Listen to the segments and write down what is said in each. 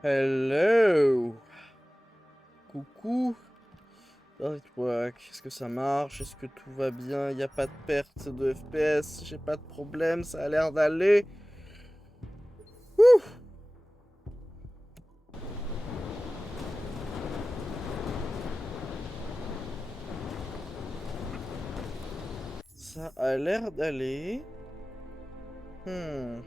Hello. Coucou. Dites-moi, est-ce que ça marche? Est-ce que tout va bien? Il n'y a pas de perte de FPS? J'ai pas de problème, ça a l'air d'aller. Ouh. Ça a l'air d'aller. Hmm.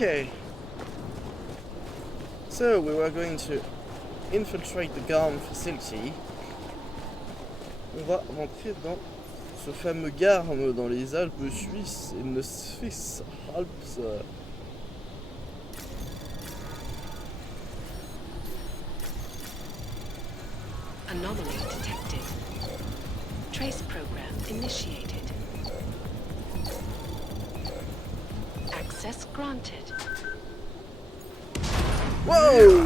Okay. So we were going to infiltrate the GARM facility. On va rentrer dans ce fameux GARM dans les Alpes suisses et ne Swiss Alps. Anomaly detected. Trace program initiated. Access granted. Whoa!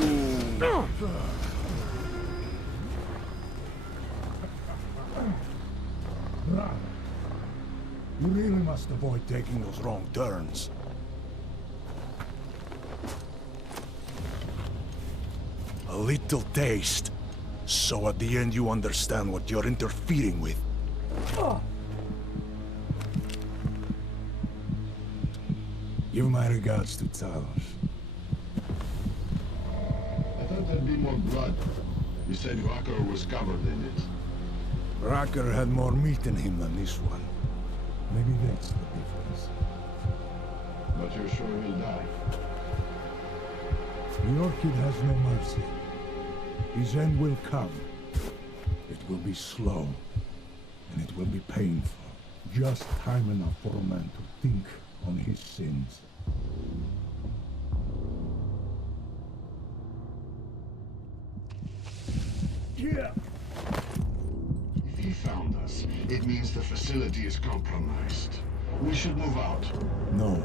You really must avoid taking those wrong turns. A little taste, so at the end you understand what you're interfering with. Give my regards to Talos. I thought there'd be more blood. You said Wacker was covered in it. Racker had more meat in him than this one. Maybe that's the difference. But you're sure he'll die? Your kid has no mercy. His end will come. It will be slow, and it will be painful. Just time enough for a man to think on his sins. Yeah. If he found us, it means the facility is compromised. We should move out. No.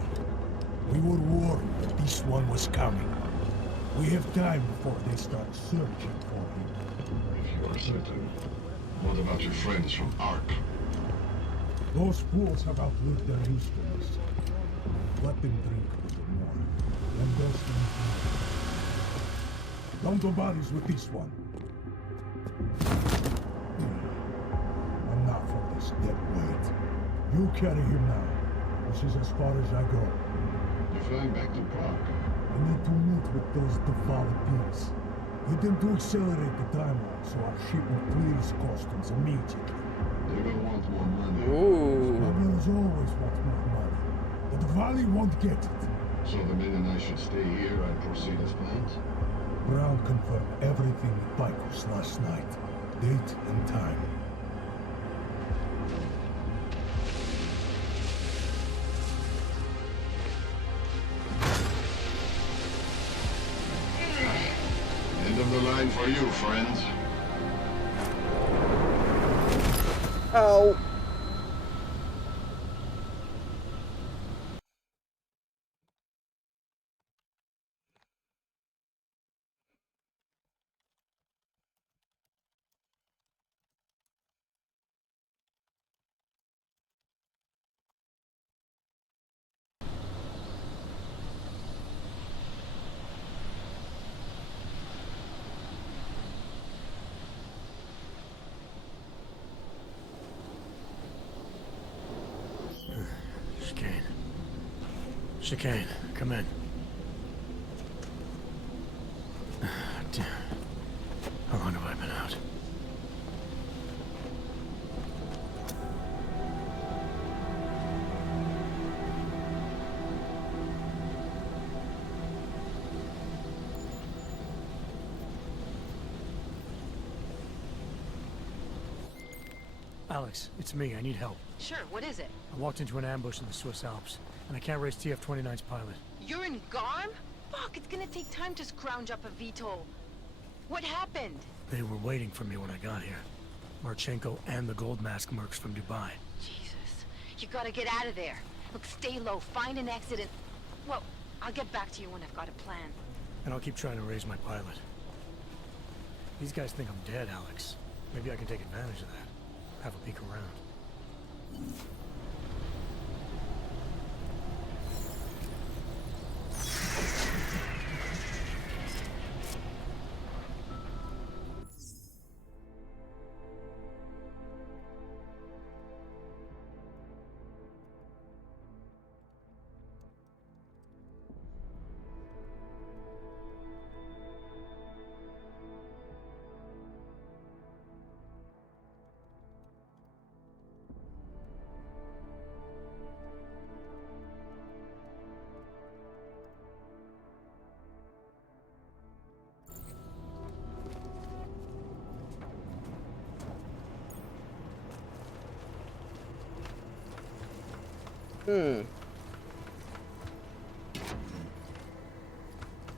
We were warned that this one was coming. We have time before they start searching for him. If you are certain. What about your friends from Ark? Those fools have outlived their usefulness. Let them drink a little more. Then those things more. Don't do bodies with this one. Enough of this dead weight. You carry him now. This is as far as I go. You're flying back to Prague. I need to meet with those defiled pigs. Get them to accelerate the timeline so our shipment clears customs immediately. They will want more money. Ooh. Smuggler's always want more money. But the Valley won't get it. So the men and I should stay here and proceed as planned? Brown confirmed everything with Picos last night. Date and time. End of the line for you, friends. Ow. Chicane, come in. Damn. How long have I been out? Alex, it's me. I need help. Sure, what is it? I walked into an ambush in the Swiss Alps, and I can't raise TF-29's pilot. You're in GARM? Fuck, it's gonna take time to scrounge up a VTOL. What happened? They were waiting for me when I got here. Marchenko and the Gold Mask mercs from Dubai. Jesus, you gotta get out of there. Look, stay low, find an exit and... Well, I'll get back to you when I've got a plan. And I'll keep trying to raise my pilot. These guys think I'm dead, Alex. Maybe I can take advantage of that. Have a peek around.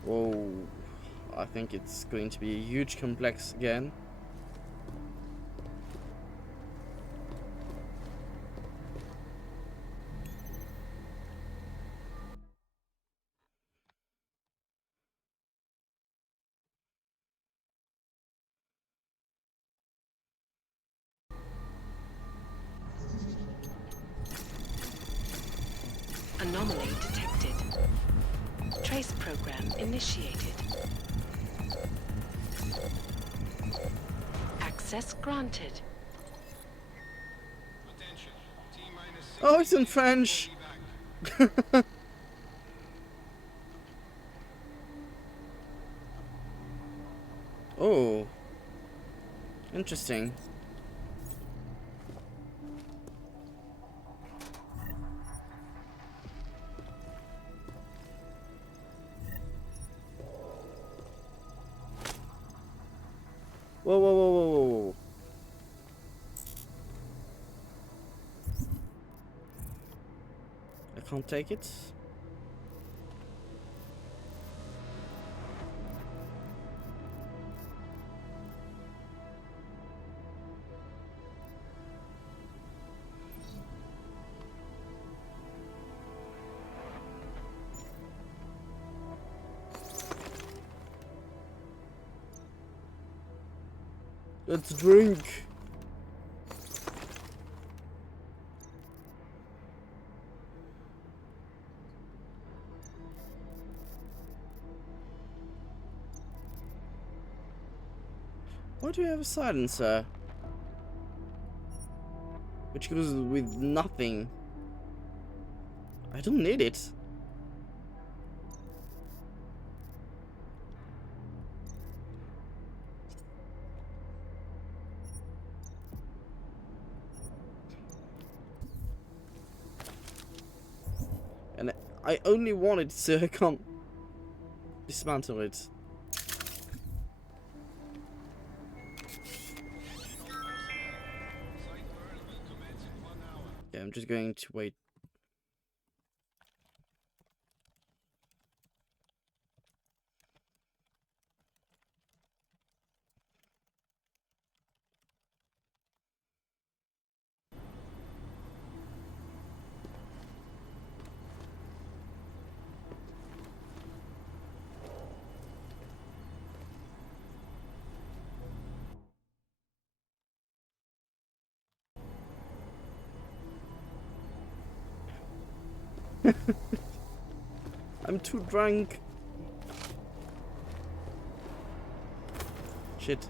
Whoa. I think it's going to be a huge complex again. Anomaly detected. Trace program initiated. Access granted. Oh, it's in French. Oh, interesting. Whoa, whoa, whoa, whoa, whoa, whoa. I can't take it. Let's drink. Why do you have a silencer? Which goes with nothing. I don't need it. And I only want it so I can't dismantle it. Yeah, I'm just going to wait. I'm too drunk. Shit.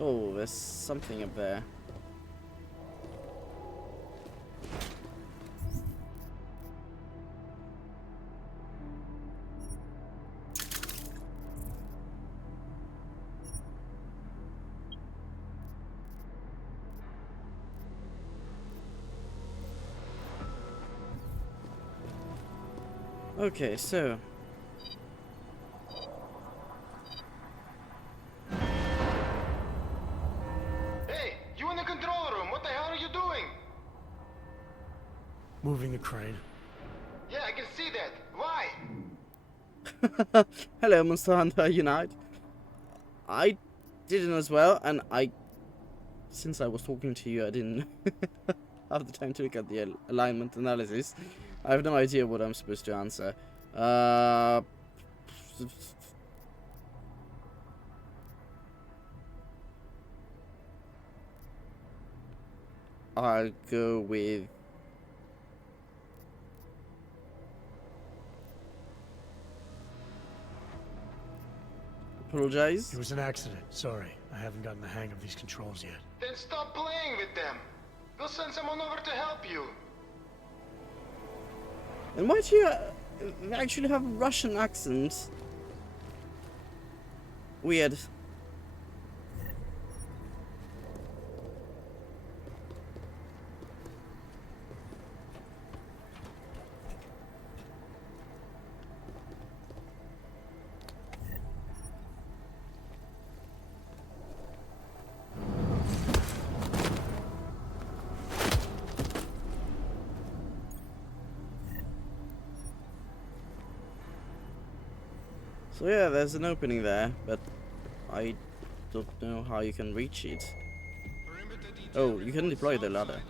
Oh, there's something up there. Okay, so Hey, you in the control room. What the hell are you doing? Moving the crane. Yeah, I can see that. Why? hello, Monster Hunter Unite. I didn't as well, and since I was talking to you, I didn't have the time to look at the alignment analysis. I have no idea what I'm supposed to answer. I'll go with apologize. It was an accident. Sorry. I haven't gotten the hang of these controls yet. Then stop playing with them. We'll send someone over to help you. And why do you actually have a Russian accent? Weird. So yeah, there's an opening there, but I don't know how you can reach it. Oh, you can deploy the ladder.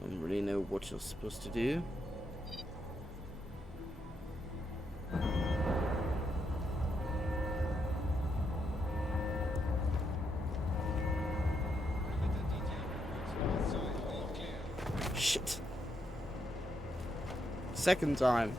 Don't really know what you're supposed to do. Shit. Second time.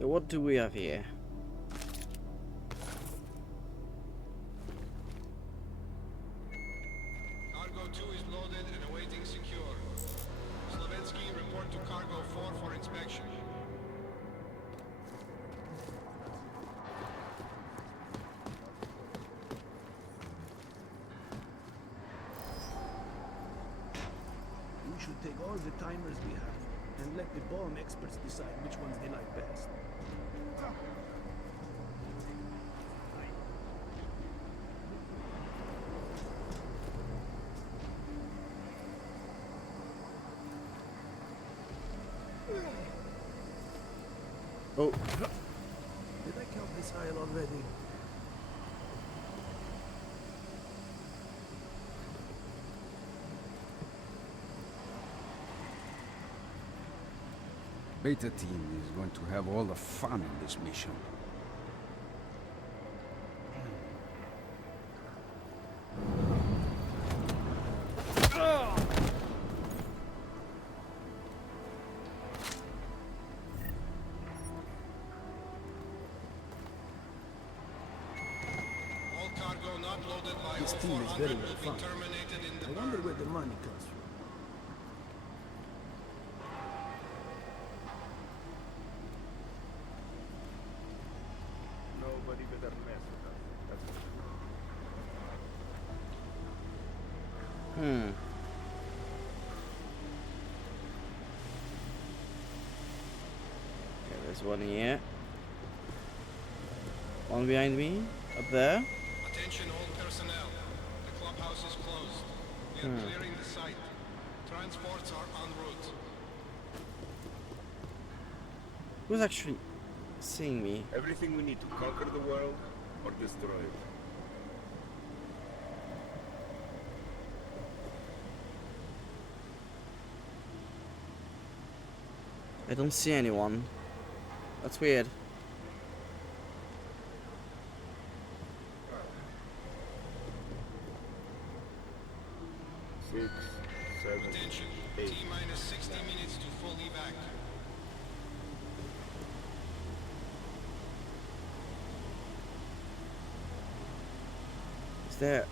So what do we have here? Cargo 2 is loaded and awaiting secure. Slovensky, report to Cargo 4 for inspection. We should take all the timers we have and let the bomb experts decide which ones they like best. Oh, Did I count this aisle already? Beta team is going to have all the fun in this mission. All cargo not loaded by This team is very 0400 well will be funded. terminated in I the wonder burn. where the money comes from. Nobody better mess with us. That's for sure. Okay, there's one here. One behind me, up there. Attention all personnel. clubhouse is closed. We are clearing the site. Transports are en route. Who's actually seeing me? Everything we need to conquer the world or destroy it. I don't see anyone. That's weird. Six, seven, Attention. 8. T-minus 60 minutes to full evac. Is there...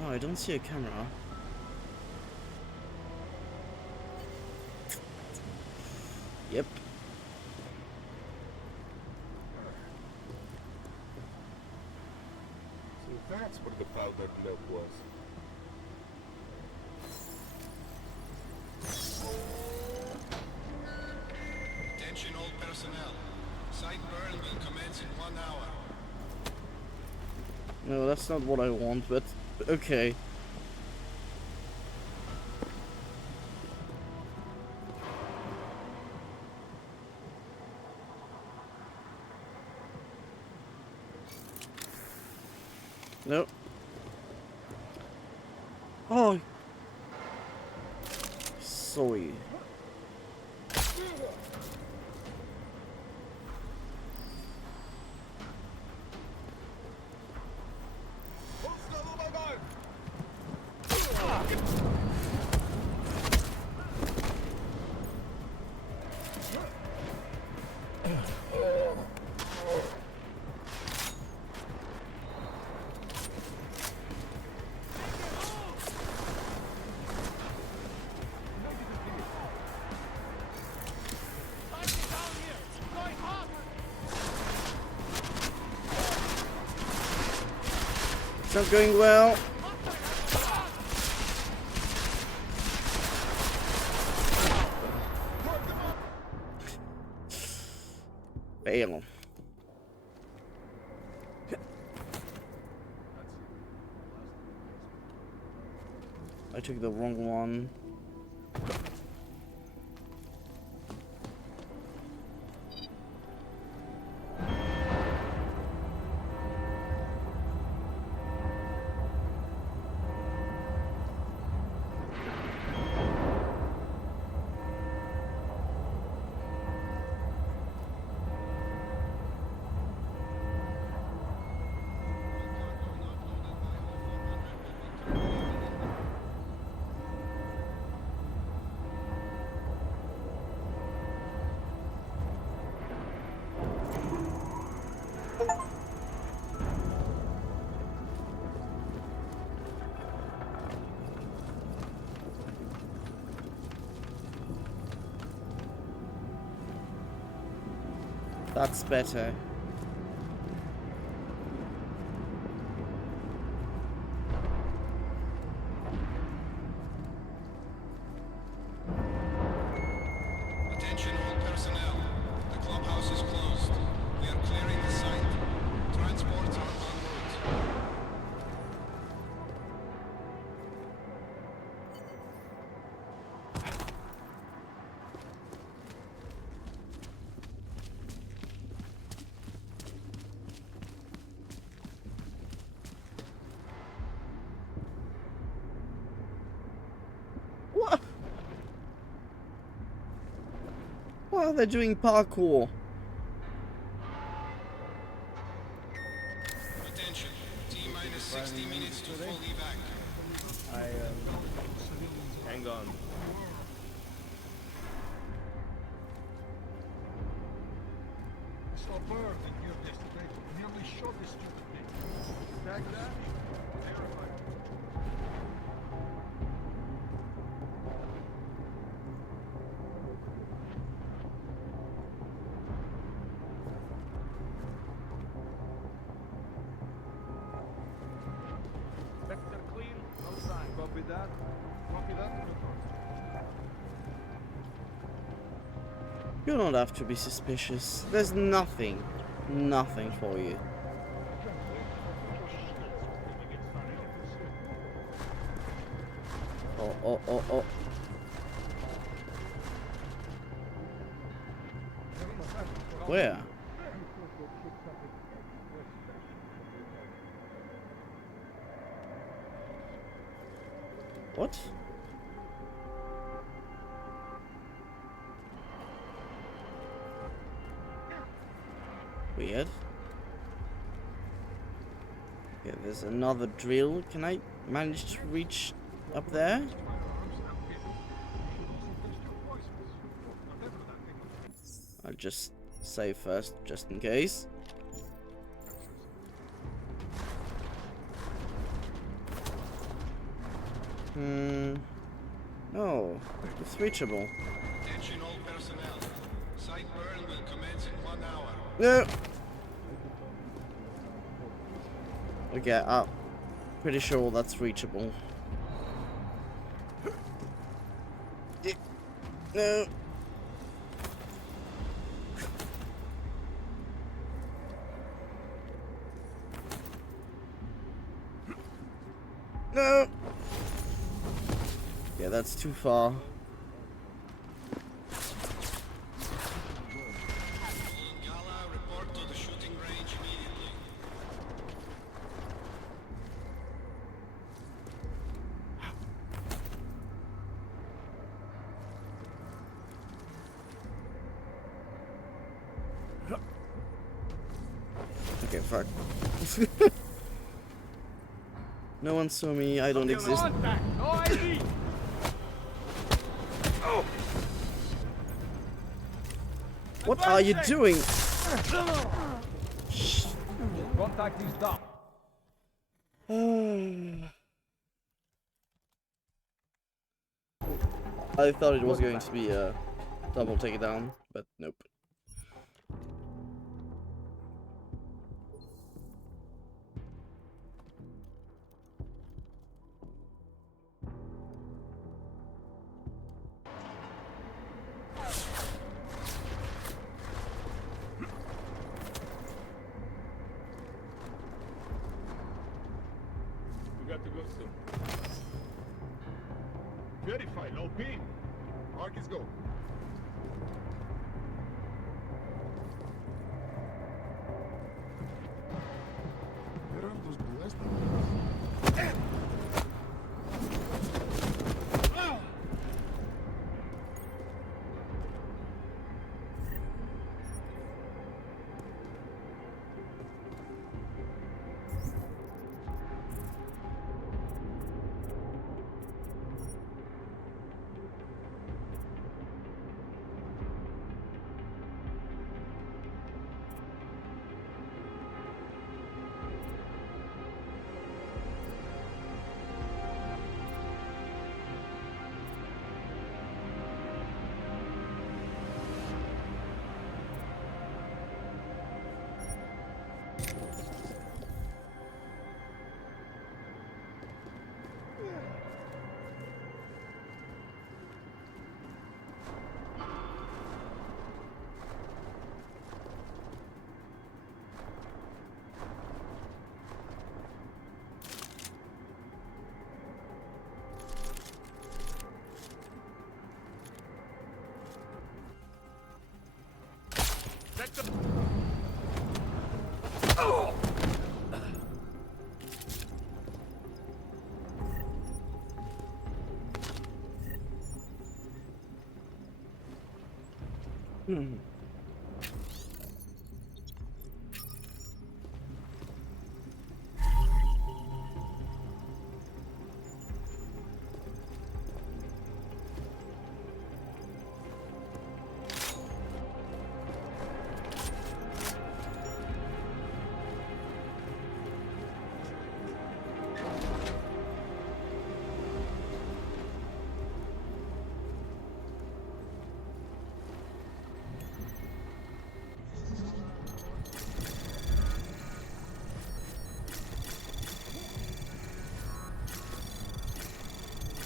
No, I don't see a camera. Yep. So that's where the powdered milk was. Attention all personnel. Site burn will commence in 1 hour. No, that's not what I want, but okay. Nope. Oh. Sorry. It's not going well. Fail. I took the wrong one. That's better. Attention all personnel. The clubhouse is closed. We are clearing the site. Transports are en route. What? Why are they doing parkour? Attention. T-minus 60 minutes to full evac. Hang on. Saw bird in here yesterday. Nearly shot this stupid thing. Tag that? Terrified. Sector clean, no sign. Copy that. Copy that. You don't have to be suspicious. There's nothing for you. Oh. Where? What? Weird. Yeah, there's another drill. Can I manage to reach up there? I'll just save first, just in case. No, it's reachable. Attention all personnel. Site burn will commence in 1 hour. No. Okay, pretty sure that's reachable. No. No. Yeah, that's too far. Gala, report to the shooting range immediately. Okay, fuck. No one saw me, I don't exist. What are you doing? Contact is down. I thought it was going to be a double takedown, but nope. We got to go soon. Verify, low pin. Marcus, go.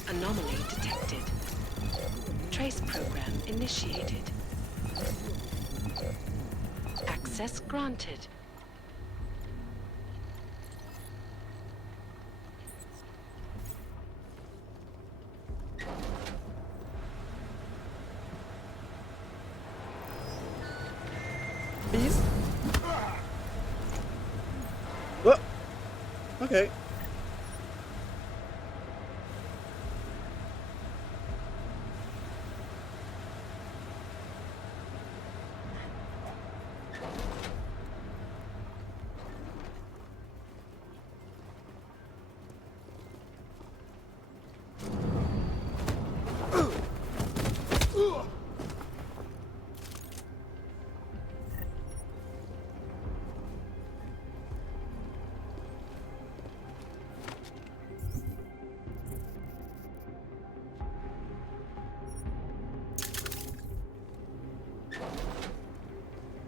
Anomaly detected. Trace program initiated. Access granted. Okay.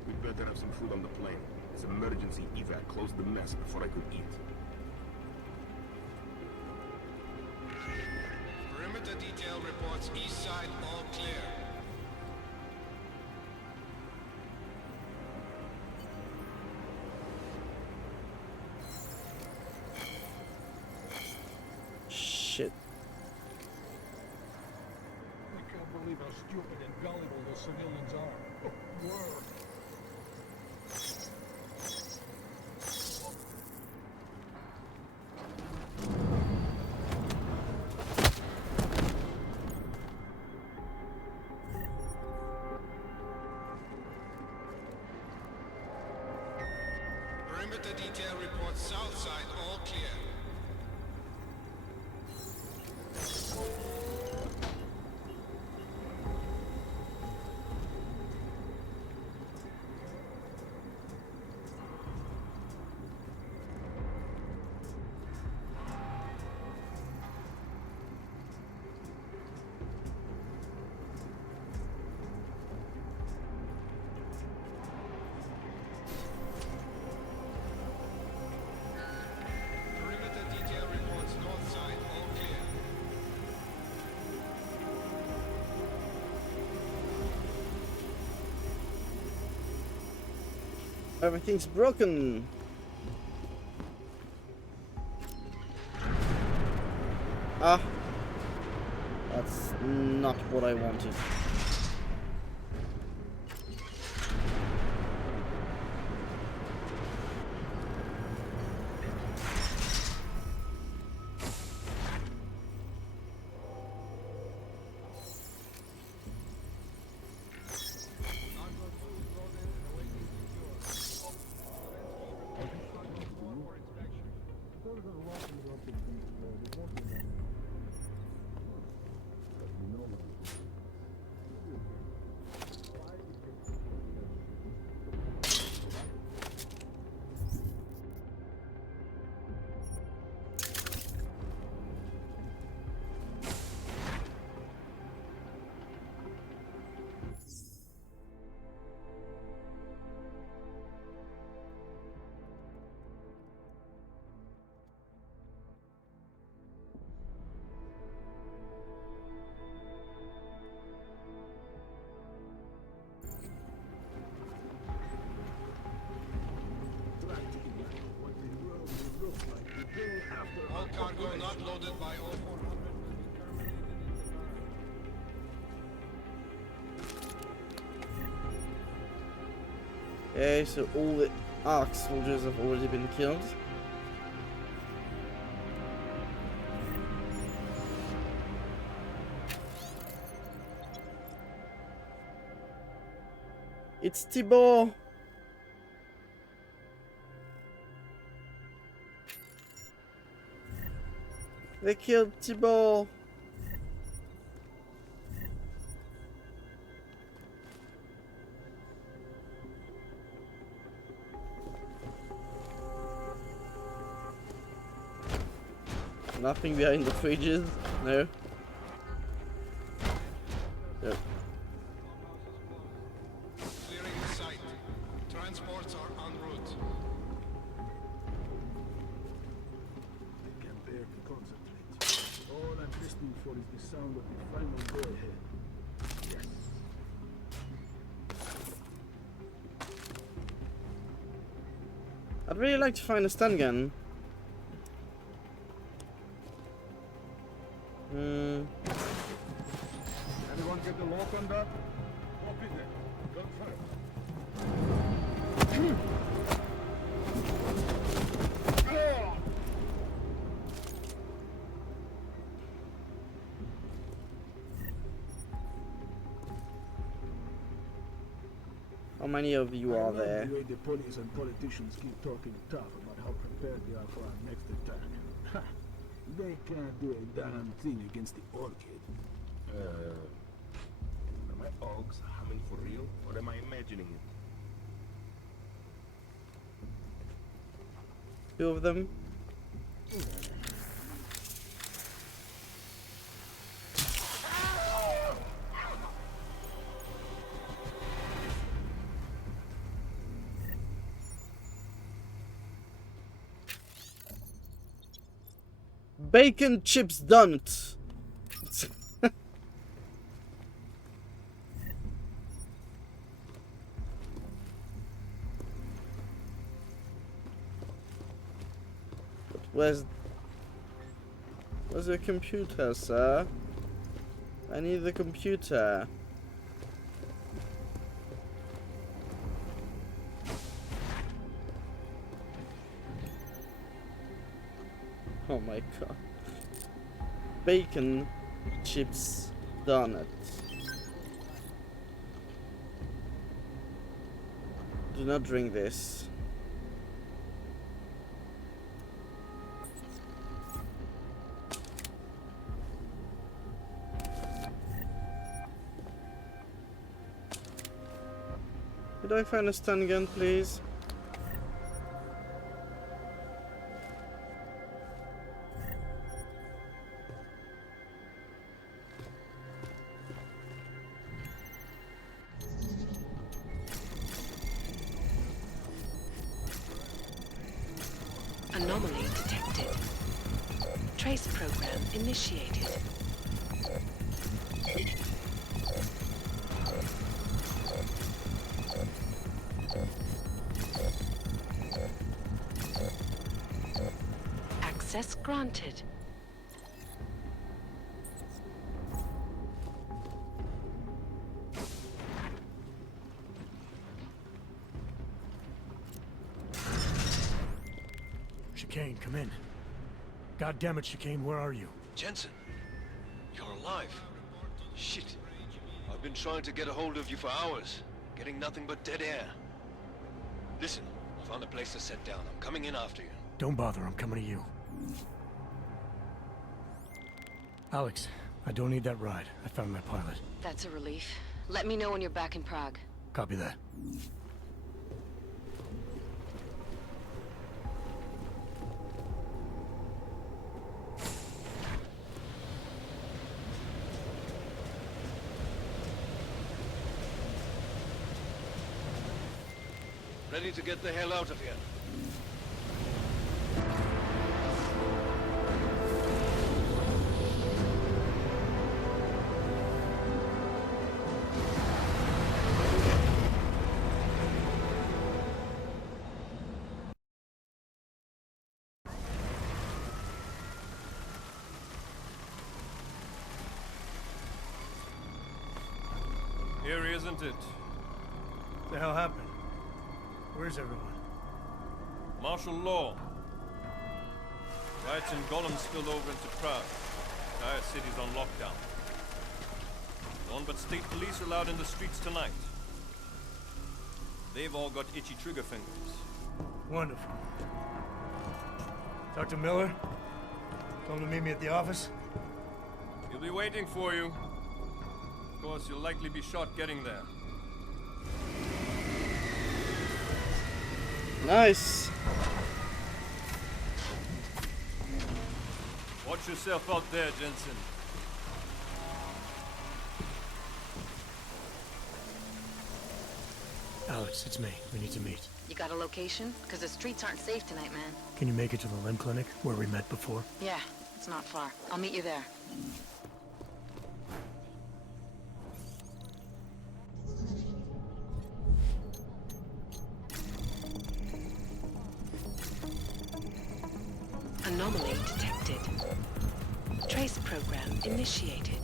We'd better have some food on the plane. This emergency evac closed the mess before I could eat. Perimeter detail reports east side all clear. Shit. I can't believe how stupid and gullible those civilians are. Oh, word. Perimeter detail reports south side all clear. Perimeter detail reports north side all clear. Everything's broken. Ah. That's not what I wanted. All cargo not loaded by all 400. Okay, so all the ARC soldiers have already been killed. It's Thibaut! They killed Thibaut! Nothing behind the fridges? No. Yep. Clearing the site. Transports are en route. I can bear to concentrate. All I'm listening for is the sound of the final go ahead. Yes. I'd really like to find a stun gun. Anyone get the lock on that? Copy that. Gun first. many of you I are love there? the way the police and politicians keep talking tough about how prepared they are for our next attack. Ha! They can't do a damn thing against the orchid. Are my Augs humming for real, or am I imagining it? Two of them. Bacon chips donut. Where's the computer, sir? I need the computer. Oh my god. Bacon chips donut. Do not drink this. Could I find a stun gun, please? Anomaly detected. Trace program initiated. Access granted. Chicane, come in. God damn it, Chicane, where are you? Jensen, you're alive. Shit. I've been trying to get a hold of you for hours, getting nothing but dead air. Listen, I found a place to set down. I'm coming in after you. Don't bother, I'm coming to you. Alex, I don't need that ride. I found my pilot. That's a relief. Let me know when you're back in Prague. Copy that. Ready to get the hell out of here. Eerie, isn't it? What the hell happened? Where's everyone? Martial law. Riots in Gollum spilled over into Prague. The entire city's on lockdown. No one but state police allowed in the streets tonight. They've all got itchy trigger fingers. Wonderful. Dr. Miller? Told him to meet me at the office? He'll be waiting for you. Of course, you'll likely be shot getting there. Nice. Watch yourself out there, Jensen. Alex, it's me. We need to meet. You got a location? Because the streets aren't safe tonight, man. Can you make it to the limb clinic where we met before? Yeah, it's not far. I'll meet you there. Anomaly detected. Trace program initiated.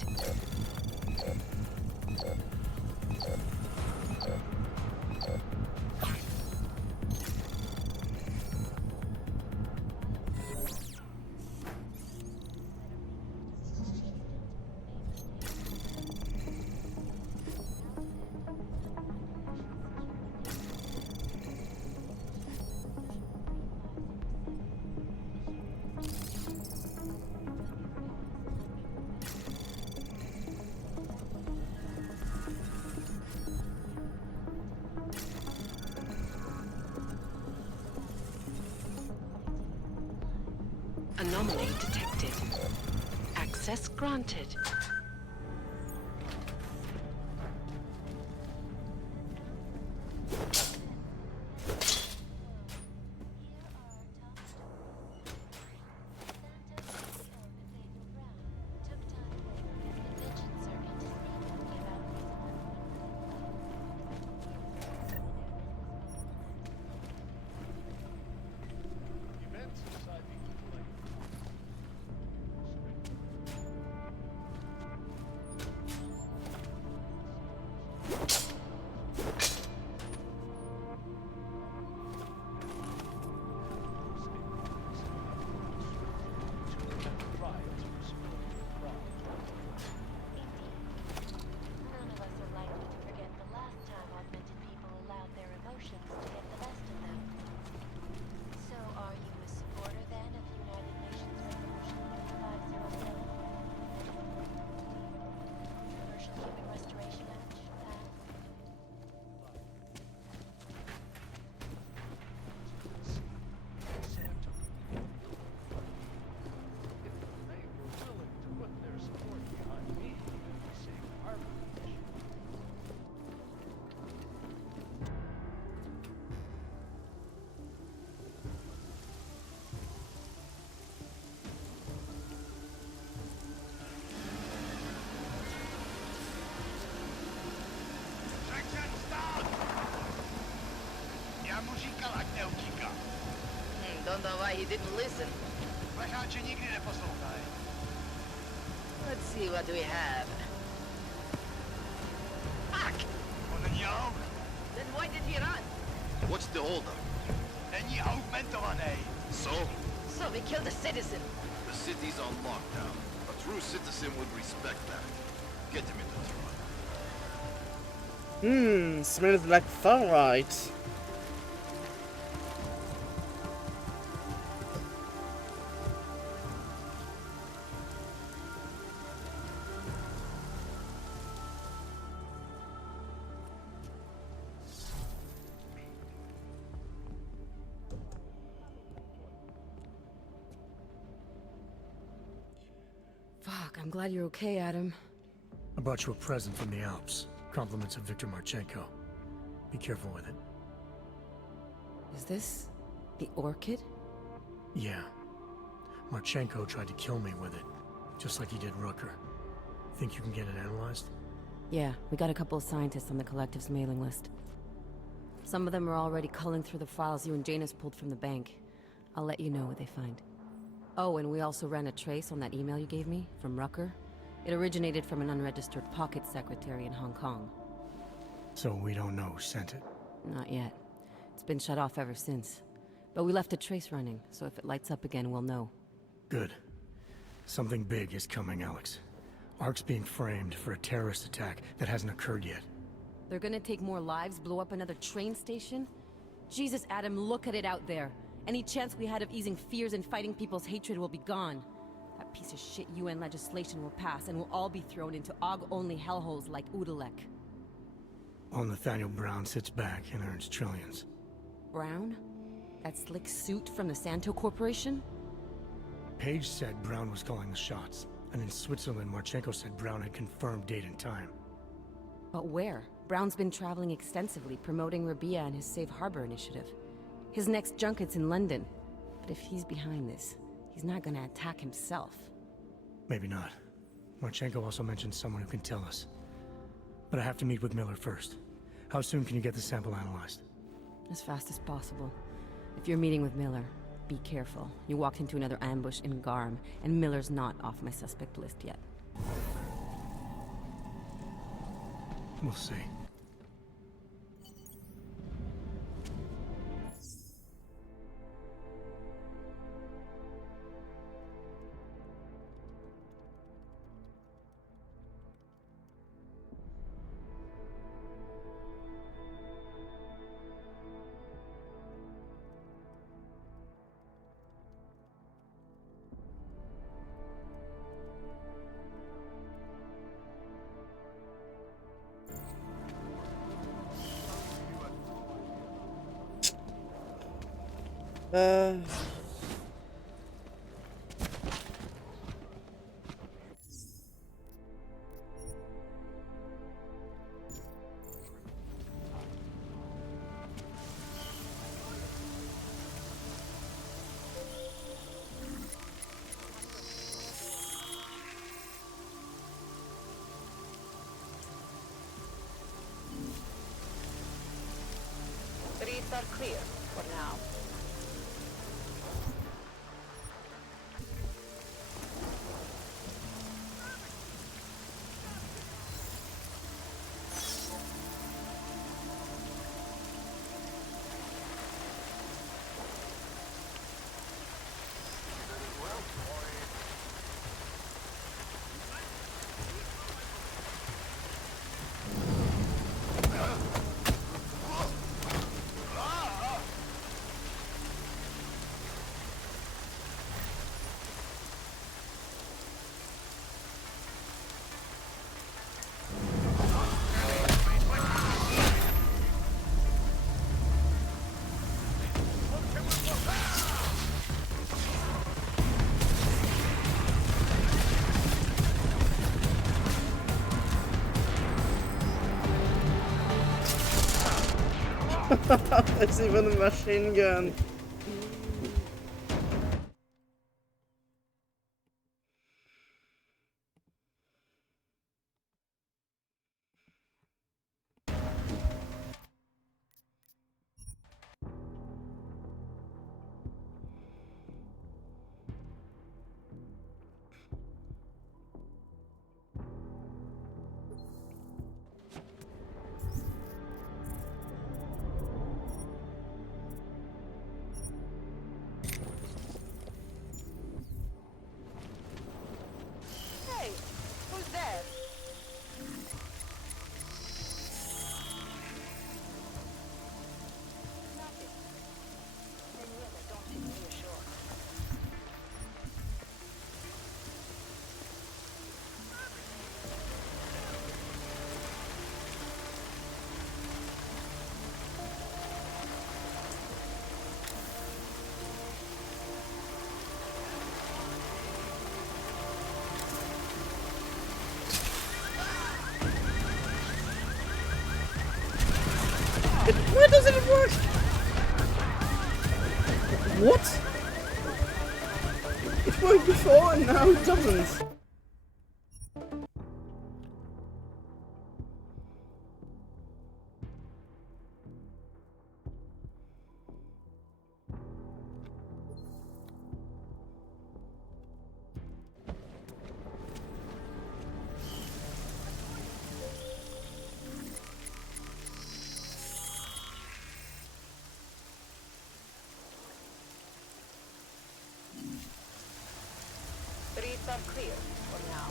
Anomaly detected. Access granted. Don't know why he didn't listen. Let's see what we have. Fuck! Then why did he run? What's the holdup? So? So we killed a citizen. The city's on lockdown. A true citizen would respect that. Get him in the truck. Smells like far right. Fuck, I'm glad you're okay, Adam. I brought you a present from the Alps. Compliments of Victor Marchenko. Be careful with it. Is this the orchid? Yeah. Marchenko tried to kill me with it, just like he did Rooker. Think you can get it analyzed? Yeah, we got a couple of scientists on the Collective's mailing list. Some of them are already culling through the files you and Janus pulled from the bank. I'll let you know what they find. Oh, and we also ran a trace on that email you gave me, from Rucker. It originated from an unregistered pocket secretary in Hong Kong. So we don't know who sent it? Not yet. It's been shut off ever since. But we left a trace running, so if it lights up again, we'll know. Good. Something big is coming, Alex. Ark's being framed for a terrorist attack that hasn't occurred yet. They're gonna take more lives, blow up another train station? Jesus, Adam, look at it out there. Any chance we had of easing fears and fighting people's hatred will be gone. That piece of shit UN legislation will pass, and we'll all be thrown into AUG-only hellholes like Udalek. All Nathaniel Brown sits back and earns trillions. Brown? That slick suit from the Santo Corporation? Page said Brown was calling the shots, and in Switzerland, Marchenko said Brown had confirmed date and time. But where? Brown's been traveling extensively, promoting Rabia and his Safe Harbor initiative. His next junket's in London. But if he's behind this, he's not gonna attack himself. Maybe not. Marchenko also mentioned someone who can tell us. But I have to meet with Miller first. How soon can you get the sample analyzed? As fast as possible. If you're meeting with Miller, be careful. You walked into another ambush in GARM, and Miller's not off my suspect list yet. We'll see. Streets are clear for now. There's even a machine gun. Hey, who's there? Nothing. Then yet I don't feel reassured. Why doesn't it work? What? It worked before and now it doesn't. Streets are clear for now.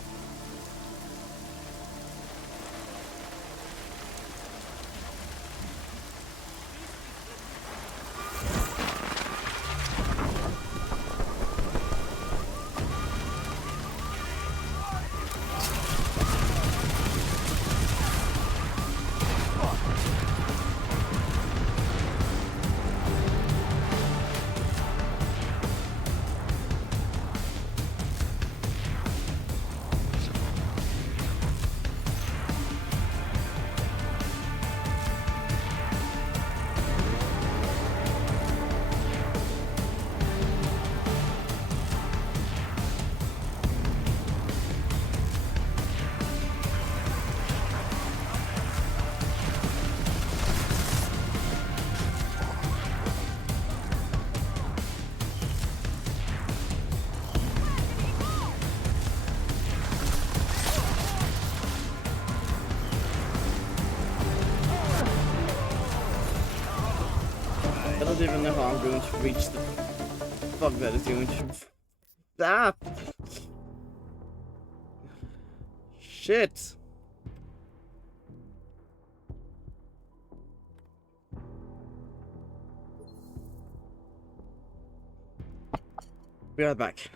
I don't even know how I'm going to reach the fuck that is going to. Ah! Shit! Be right back.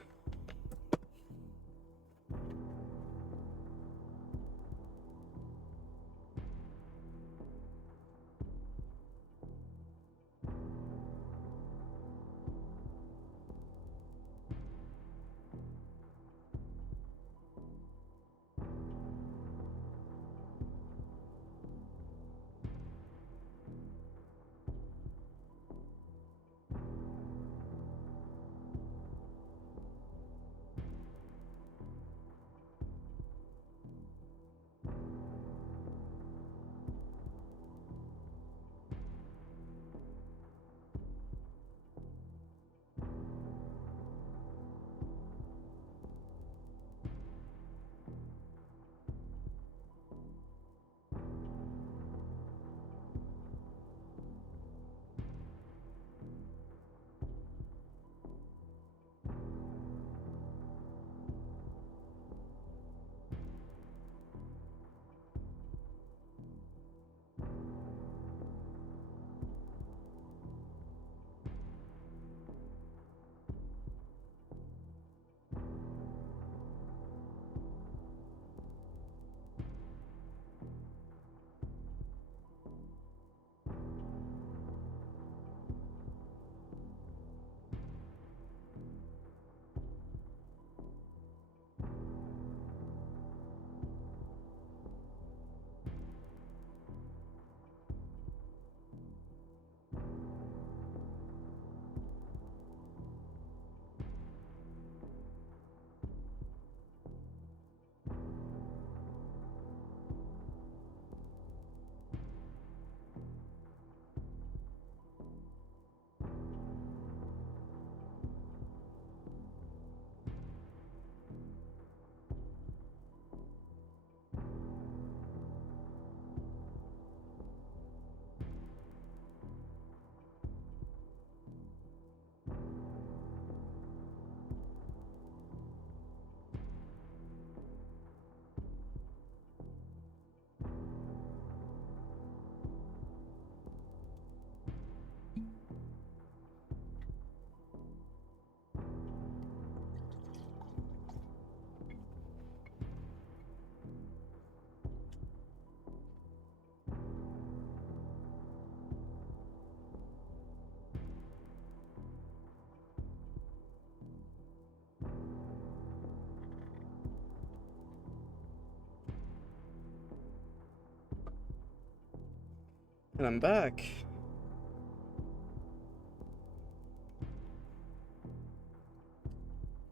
And I'm back.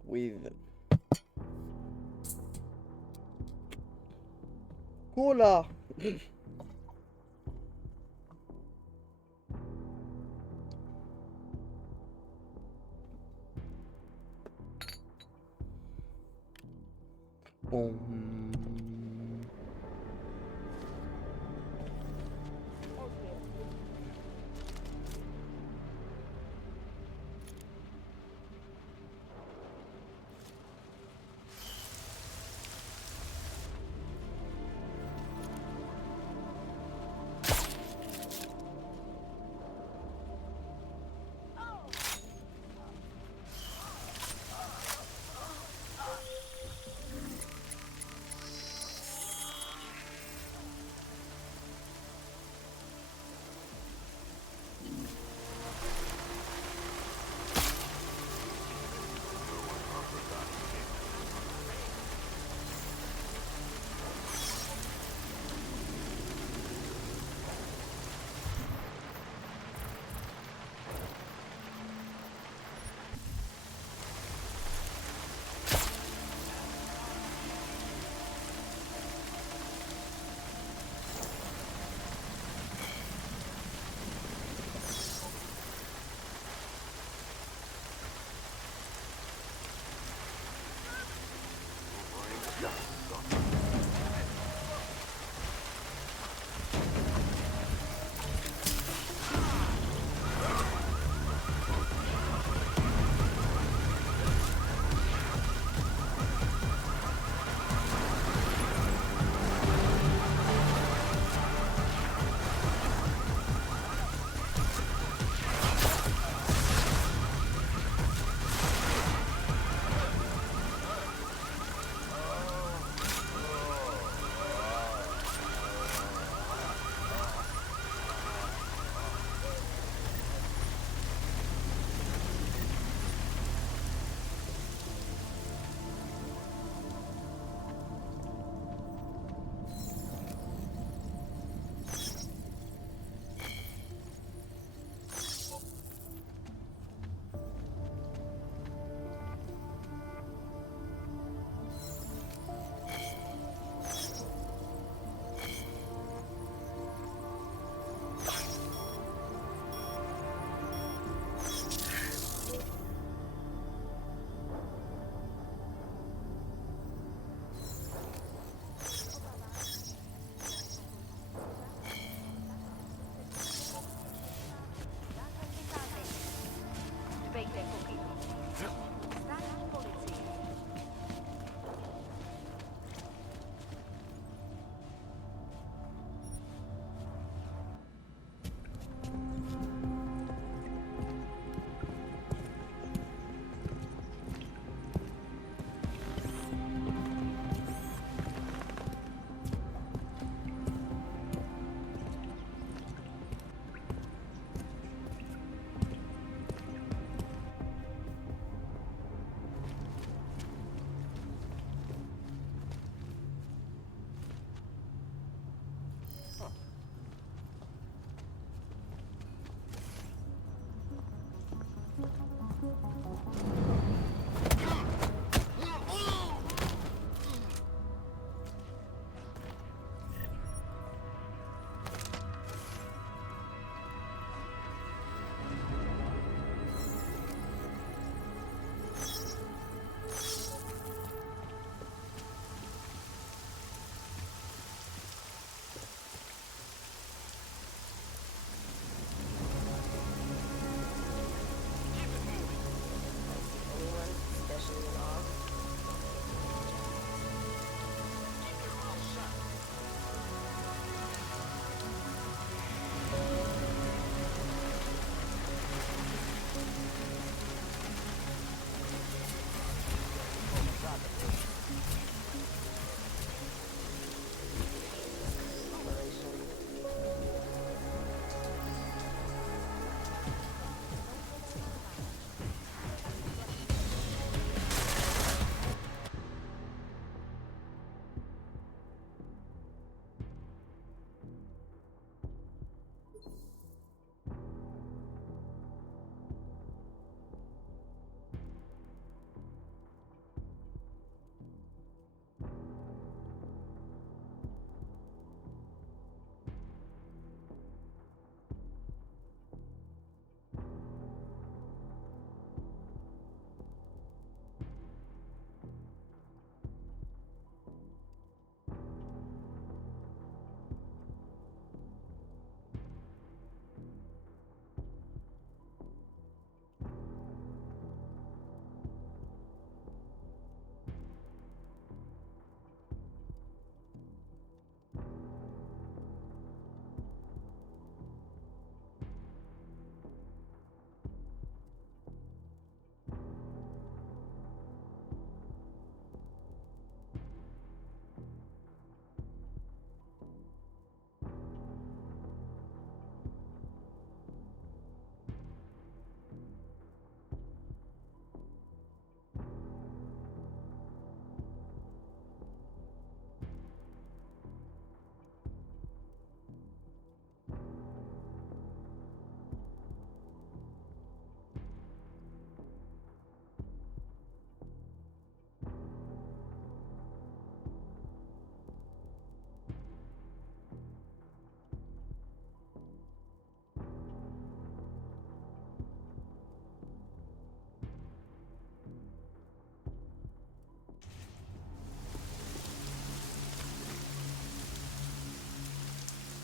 With cola.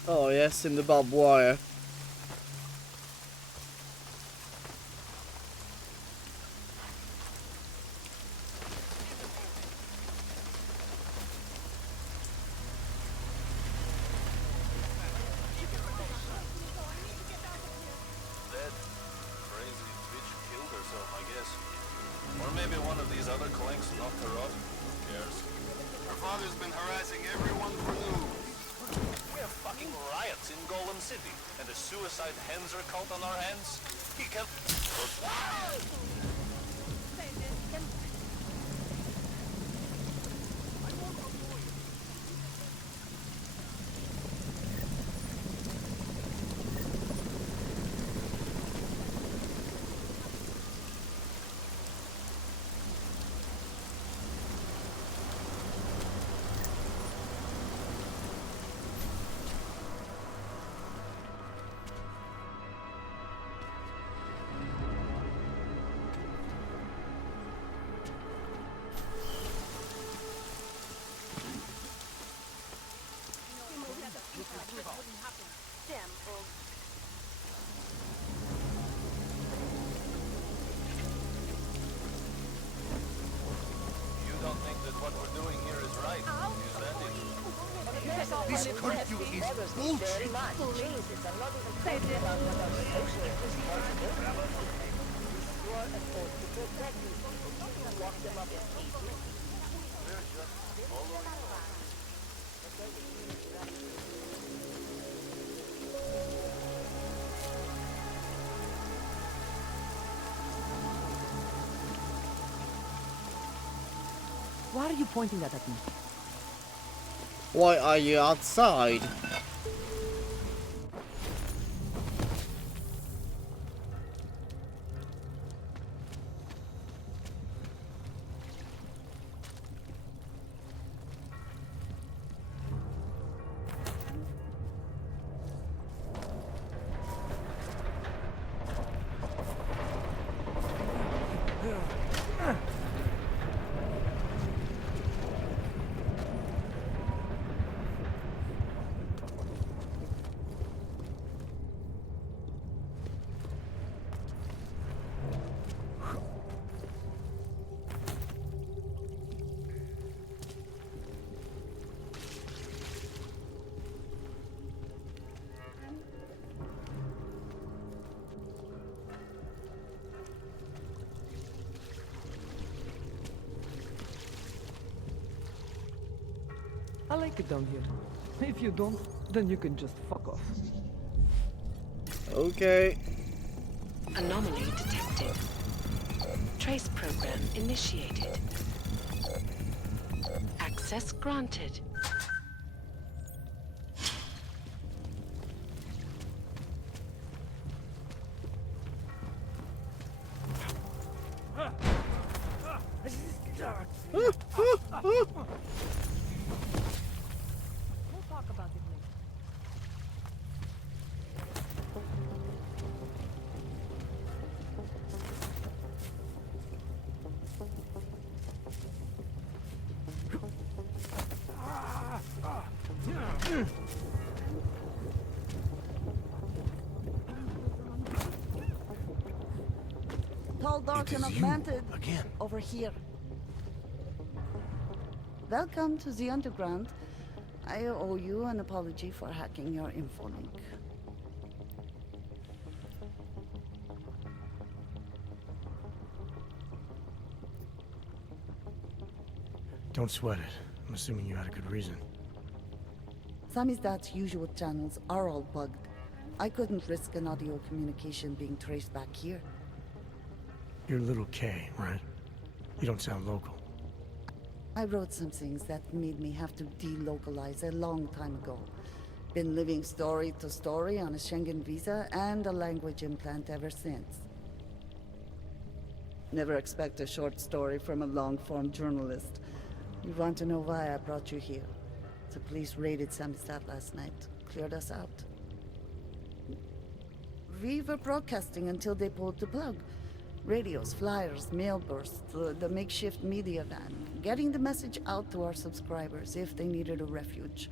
Oh yes, in the barbed wire. Dead. Crazy bitch killed herself, I guess. Or maybe one of these other clanks knocked her off. Who cares? Her father's been harassing everyone for news. We have fucking riots in Golem City, and a suicide Henzer cult on our hands. He can... You don't think that what we're doing here is right? You stand it. This curfew is bullshit. Please, it's not even thinking about what our social responsibility is. You are an oath to protect these people. You lock them up in cages. We're just following orders. Why are you pointing that at me? Why are you outside? I like it down here. If you don't, then you can just fuck off. Okay. Anomaly detected. Trace program initiated. Access granted. We'll talk about it later. Tall, dark, and augmented. Again. Over here. Welcome to the underground. I owe you an apology for hacking your info link. Don't sweat it. I'm assuming you had a good reason. Samizdat's usual channels are all bugged. I couldn't risk an audio communication being traced back here. You're Little K, right? You don't sound local. I wrote some things that made me have to delocalize a long time ago. Been living story to story on a Schengen visa and a language implant ever since. Never expect a short story from a long-form journalist. You want to know why I brought you here? The police raided Samizdat last night. Cleared us out. We were broadcasting until they pulled the plug. Radios, flyers, mail bursts, the makeshift media van. Getting the message out to our subscribers if they needed a refuge.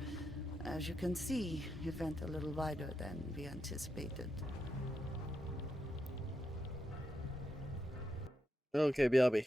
As you can see, it went a little wider than we anticipated. Ok, BRB.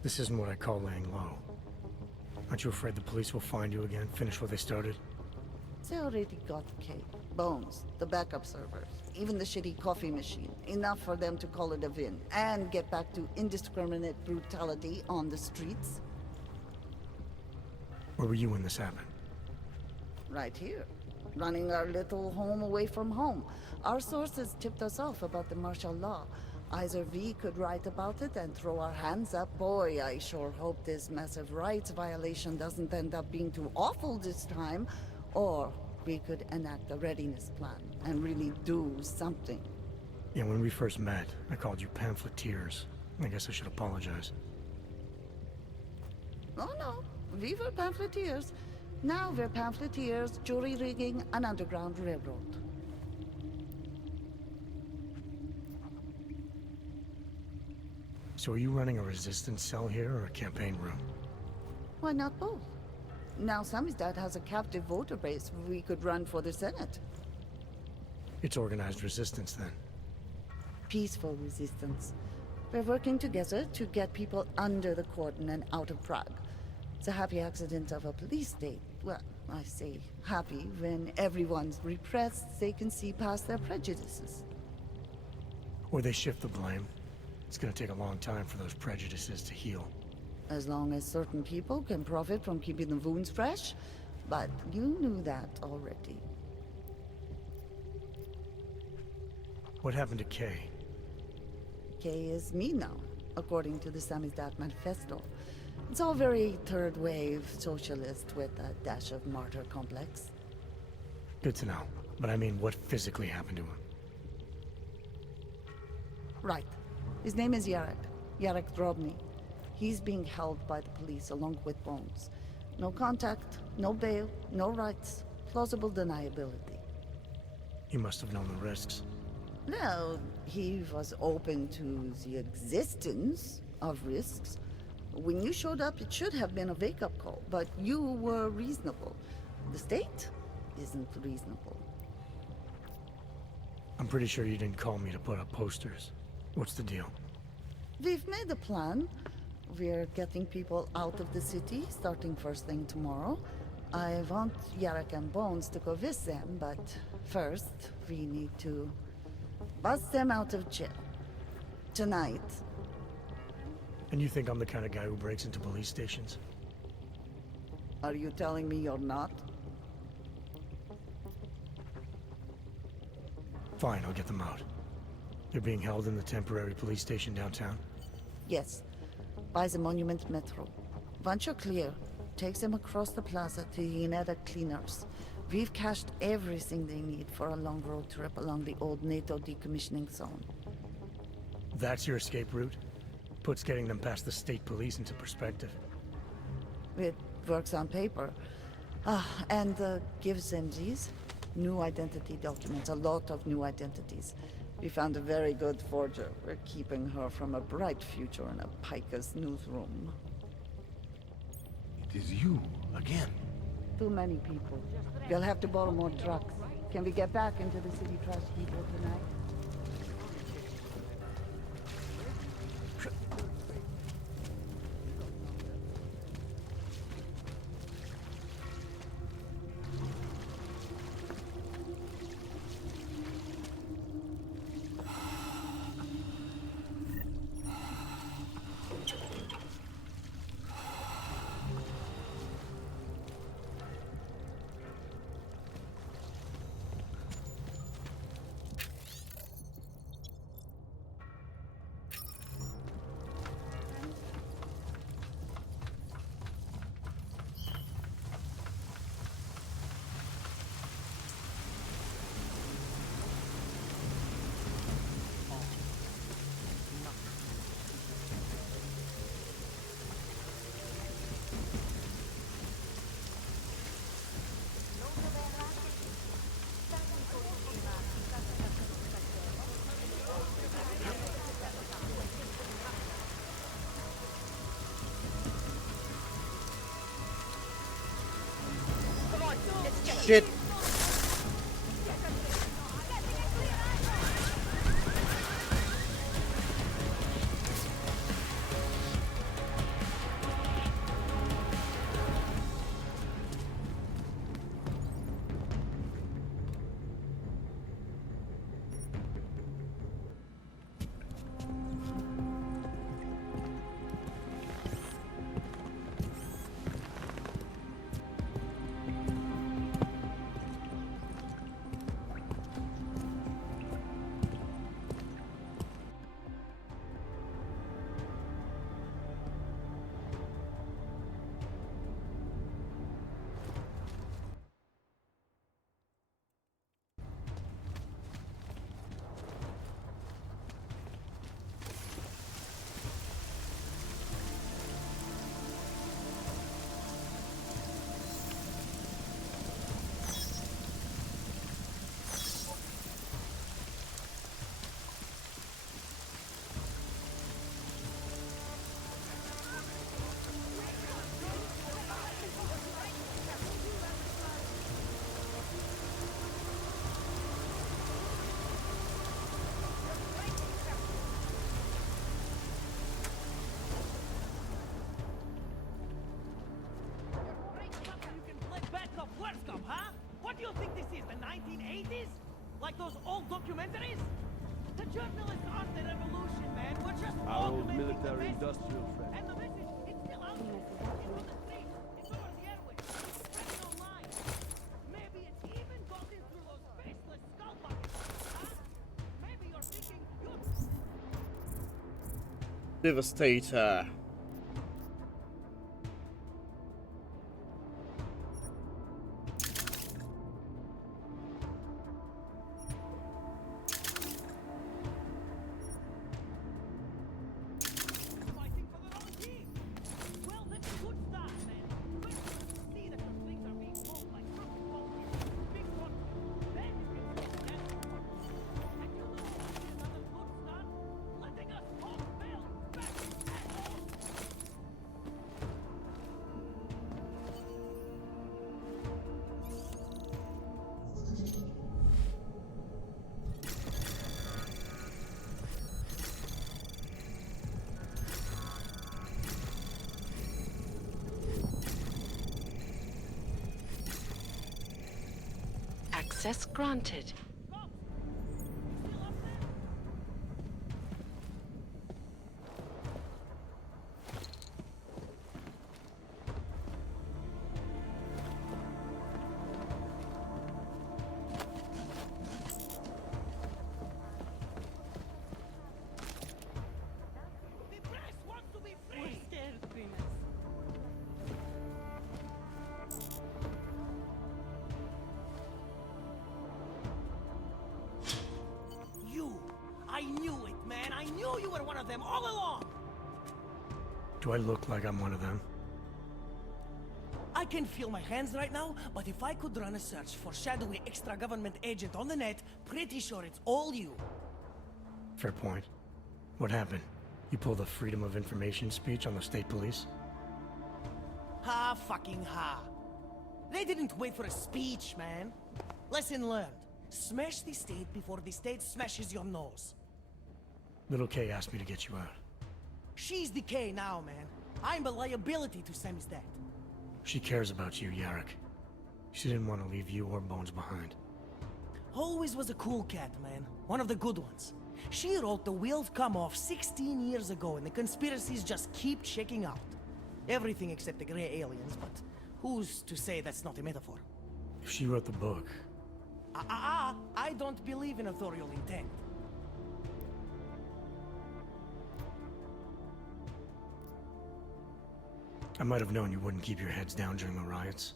This isn't what I call laying low. Aren't you afraid the police will find you again, finish what they started? They already got Kate, Bones, the backup servers, even the shitty coffee machine. Enough for them to call it a win and get back to indiscriminate brutality on the streets. Where were you when this happened? Right here. Running our little home away from home. Our sources tipped us off about the martial law. Either we could write about it and throw our hands up. Boy, I sure hope this massive rights violation doesn't end up being too awful this time. Or we could enact a readiness plan and really do something. Yeah, when we first met, I called you pamphleteers. I guess I should apologize. Oh no, we were pamphleteers. Now we're pamphleteers, jury-rigging an underground railroad. So are you running a resistance cell here or a campaign room? Why not both? Now Samizdat has a captive voter base. We could run for the Senate. It's organized resistance then. Peaceful resistance. We're working together to get people under the cordon and out of Prague. It's a happy accident of a police state. Well, I say happy when everyone's repressed, they can see past their prejudices. Or they shift the blame. It's gonna take a long time for those prejudices to heal. As long as certain people can profit from keeping the wounds fresh. But you knew that already. What happened to Kay? Kay is me now, according to the Samizdat Manifesto. It's all very third-wave socialist with a dash of martyr complex. Good to know. But I mean, what physically happened to him? Right. His name is Yarek Drobny. He's being held by the police along with Bones. No contact, no bail, no rights, plausible deniability. He must have known the risks. No, he was open to the existence of risks. When you showed up, it should have been a wake-up call, but you were reasonable. The state isn't reasonable. I'm pretty sure you didn't call me to put up posters. What's the deal? We've made a plan. We're getting people out of the city, starting first thing tomorrow. I want Yarek and Bones to go with them, but first, we need to bust them out of jail. Tonight. And you think I'm the kind of guy who breaks into police stations? Are you telling me you're not? Fine, I'll get them out. They're being held in the temporary police station downtown? Yes, by the Monument Metro. Once you're clear, takes them across the plaza to the Ineda Cleaners. We've cached everything they need for a long road trip along the old NATO decommissioning zone. That's your escape route? Puts getting them past the state police into perspective. It works on paper. And gives them these new identity documents, a lot of new identities. We found a very good forger. We're keeping her from a bright future in a Piker's newsroom. It is you, again. Too many people. You'll have to borrow more trucks. Can we get back into the city trash depot tonight? Shit. What do you think this is, the 1980s? Like those old documentaries? The journalists aren't the revolution, man. We're just our old documenting the military-industrial message. friend. And the message, it's still out there. It's on the streets. It's over the airwaves. It's spreading online. Maybe it's even gotten through those faceless skull buckets. Huh? Maybe you're thinking you're... Devastator. Access granted. You were one of them all along! Do I look like I'm one of them? I can feel my hands right now, but if I could run a search for shadowy extra-government agent on the net, pretty sure it's all you. Fair point. What happened? You pulled a Freedom of Information speech on the state police? Ha fucking ha. They didn't wait for a speech, man. Lesson learned. Smash the state before the state smashes your nose. Little K asked me to get you out. She's the K now, man. I'm a liability to Sammy's dad. She cares about you, Yarrick. She didn't want to leave you or Bones behind. Always was a cool cat, man. One of the good ones. She wrote The Wheels Come Off 16 years ago, and the conspiracies just keep checking out. Everything except the gray aliens, but who's to say that's not a metaphor? If she wrote the book... I don't believe in authorial intent. I might have known you wouldn't keep your heads down during the riots.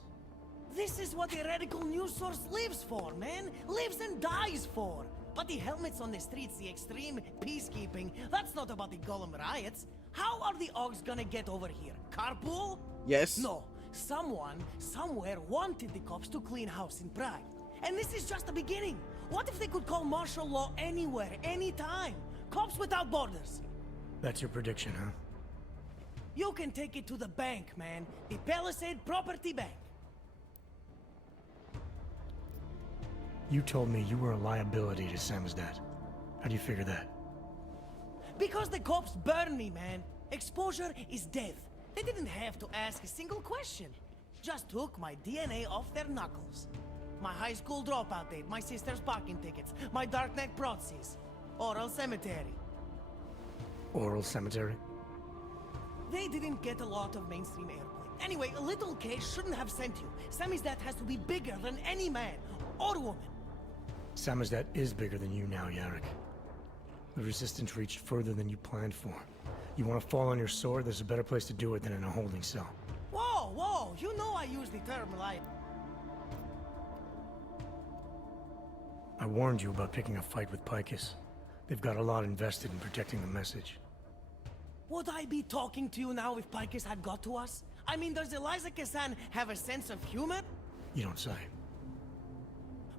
This is what a radical news source lives for, man. Lives and dies for. But the helmets on the streets, the extreme peacekeeping, that's not about the Gollum riots. How are the Augs gonna get over here? Carpool? Yes. No. Someone, somewhere wanted the cops to clean house in Prague. And this is just the beginning. What if they could call martial law anywhere, anytime? Cops without borders. That's your prediction, huh? You can take it to the bank, man. The Palisade Property Bank. You told me you were a liability to Sam's dad. How do you figure that? Because the cops burn me, man. Exposure is death. They didn't have to ask a single question. Just took my DNA off their knuckles. My high school dropout date, my sister's parking tickets, my darknet proxies. Oral cemetery. Oral cemetery? They didn't get a lot of mainstream airplay. Anyway, little K shouldn't have sent you. Sammy's dad has to be bigger than any man or woman. Sam's dad is bigger than you now, Yarrick. The Resistance reached further than you planned for. You want to fall on your sword, there's a better place to do it than in a holding cell. Whoa, whoa, you know I use the term like... I warned you about picking a fight with Picus. They've got a lot invested in protecting the message. Would I be talking to you now if Picus had got to us? I mean, does Eliza Kazan have a sense of humor? You don't say.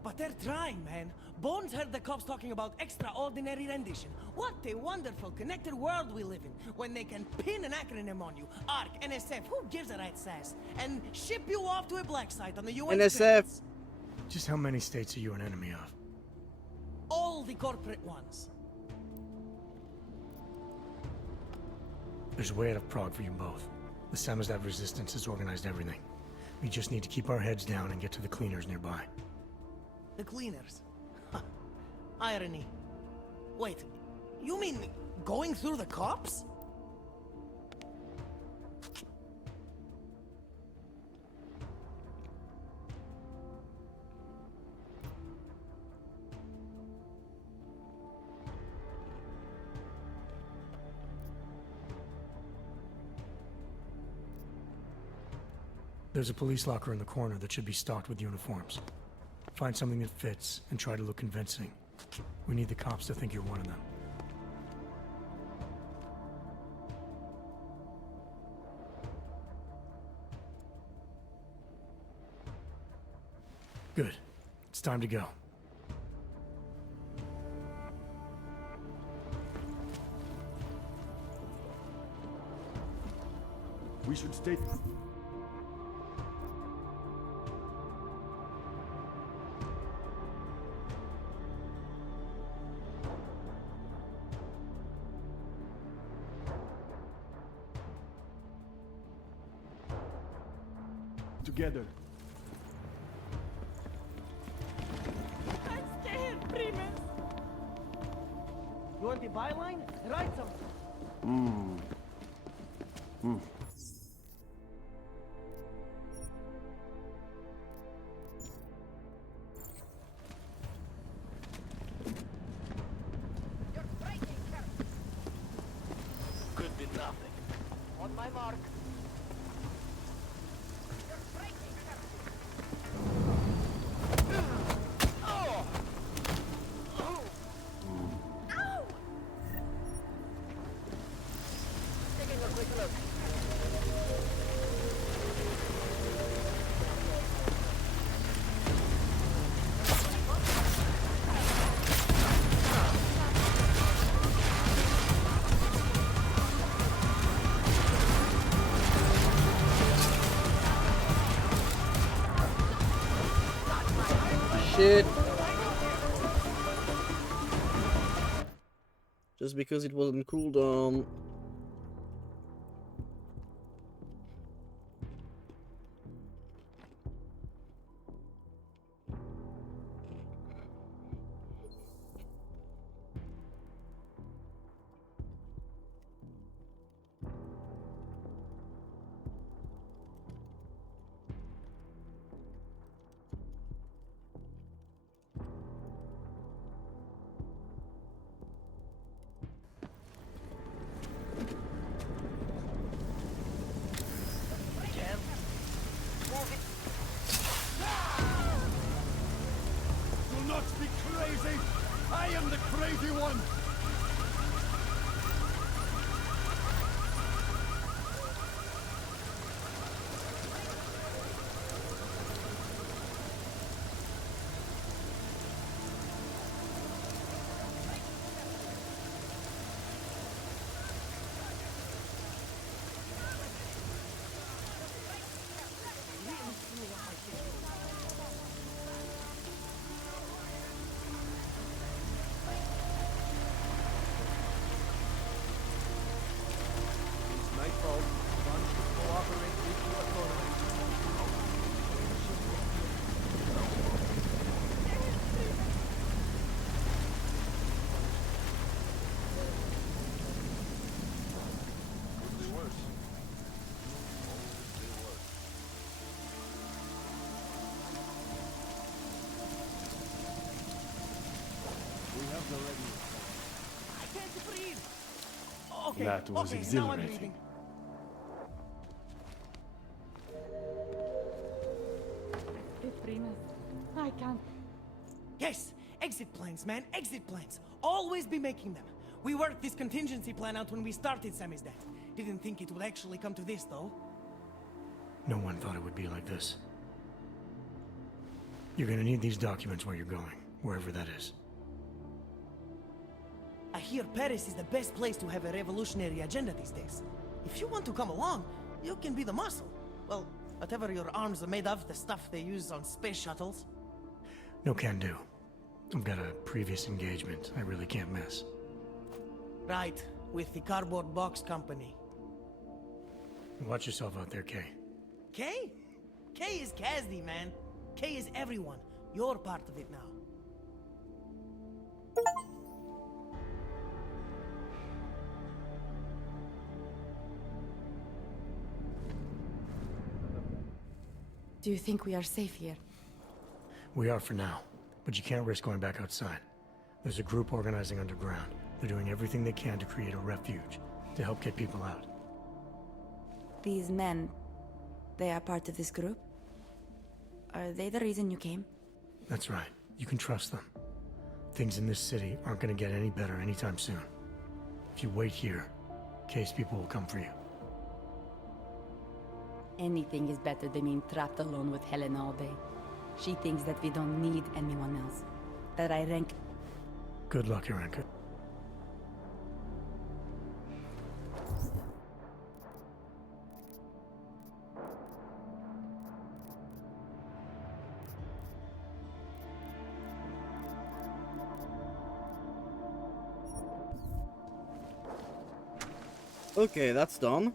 But they're trying, man. Bones heard the cops talking about extraordinary rendition. What a wonderful connected world we live in, when they can pin an acronym on you. ARC, NSF, who gives a rat's ass? And ship you off to a black site on the UN NSF. credits. Just how many states are you an enemy of? All the corporate ones. There's a way out of Prague for you both. The Samizdat resistance has organized everything. We just need to keep our heads down and get to the cleaners nearby. The cleaners? Irony. Wait, you mean going through the cops? There's a police locker in the corner that should be stocked with uniforms. Find something that fits and try to look convincing. We need the cops to think you're one of them. Good. It's time to go. We should stay... together. I'm scared, Primus. You want the byline? Write something. You're breaking, Kurt. Could be nothing. On my mark. You're breaking, Kurt. Oh! Oh! Ow! shit. Just because it wasn't cooldown. Do not be crazy! I am the crazy one! I can't breathe. Okay, That was okay, now I'm exhilarating. breathing. I can't. Yes, exit plans, man, exit plans. Always be making them. We worked this contingency plan out when we started Samizdat. Didn't think it would actually come to this, though. No one thought it would be like this. You're gonna need these documents where you're going, wherever that is. I hear Paris is the best place to have a revolutionary agenda these days. If you want to come along, you can be the muscle. Well, whatever your arms are made of, the stuff they use on space shuttles. No can do. I've got a previous engagement I really can't miss. Right, with the cardboard box company. Watch yourself out there, Kay. Kay? Kay is Kazdi, man. Kay is everyone. You're part of it now. Do you think we are safe here? We are for now, but you can't risk going back outside. There's a group organizing underground. They're doing everything they can to create a refuge, to help get people out. These men, they are part of this group? Are they the reason you came? That's right. You can trust them. Things in this city aren't gonna get any better anytime soon. If you wait here, Kay's people will come for you. Anything is better than being trapped alone with Helena all day. She thinks that we don't need anyone else. That I rank... Good luck, Irenka. Okay, that's done.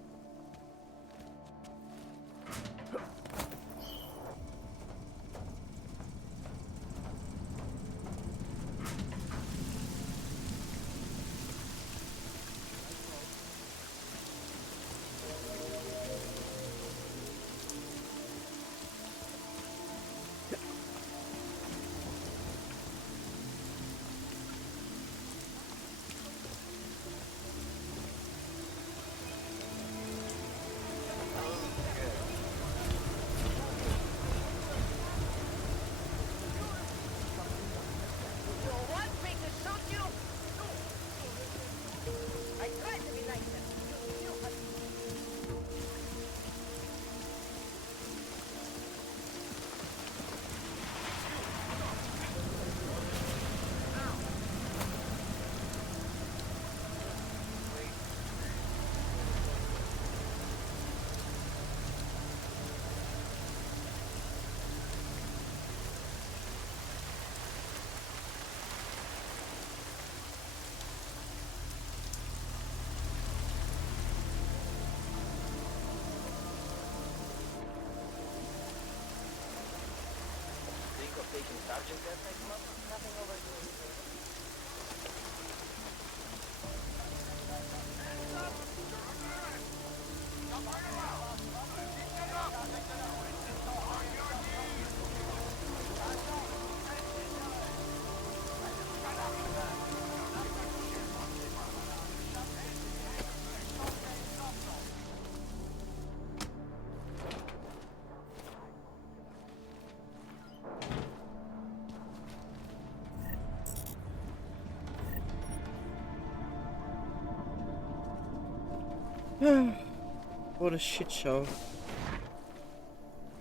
What a shit show.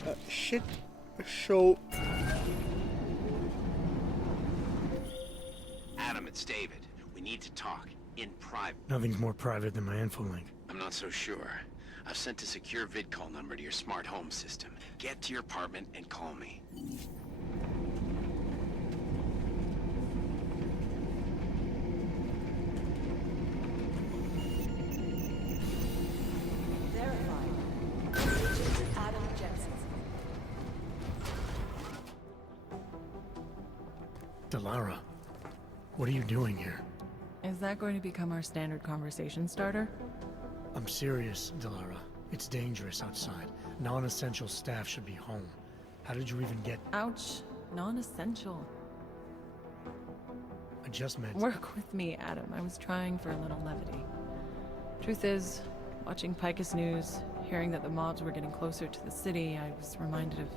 A shit show. Adam, it's David. We need to talk. In private. Nothing's more private than my info link. I'm not so sure. I've sent a secure vid call number to your smart home system. Get to your apartment and call me. Delara, what are you doing here? Is that going to become our standard conversation starter? I'm serious, Delara. It's dangerous outside. Non-essential staff should be home. How did you even get— Ouch. Non-essential. I just meant— Work with me, Adam. I was trying for a little levity. Truth is, watching Picus News, hearing that the mobs were getting closer to the city, I was reminded of—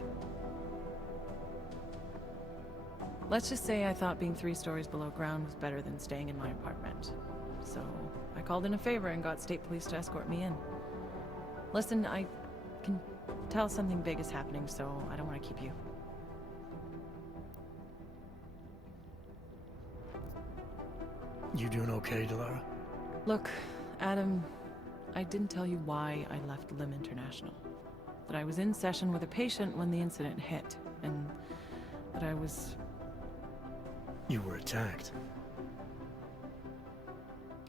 Let's just say I thought being 3 stories below ground was better than staying in my apartment. So, I called in a favor and got state police to escort me in. Listen, I can tell something big is happening, so I don't want to keep you. You doing okay, Delara? Look, Adam, I didn't tell you why I left Lim International. That I was in session with a patient when the incident hit, and that I was— You were attacked.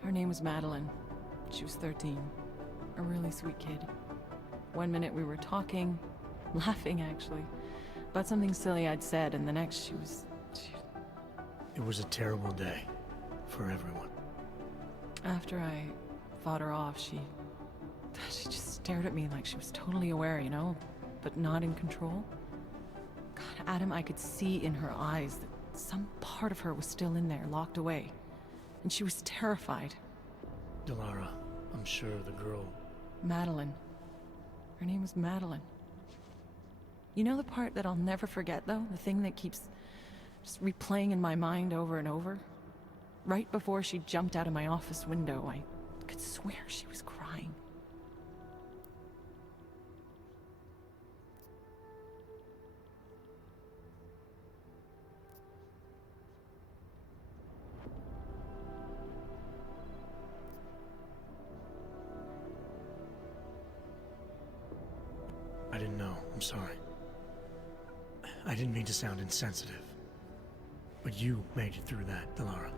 Her name was Madeline. She was 13. A really sweet kid. One minute we were talking, laughing actually, about something silly I'd said, and the next she was— It was a terrible day. For everyone. After I fought her off, she just stared at me like she was totally aware, you know, but not in control. God, Adam, I could see in her eyes that some part of her was still in there, locked away. And she was terrified. Delara, I'm sure the girl— Madeline. Her name was Madeline. You know the part that I'll never forget, though? The thing that keeps just replaying in my mind over and over? Right before she jumped out of my office window, I could swear she was crying. I didn't know. I'm sorry. I didn't mean to sound insensitive. But you made it through that, Delara.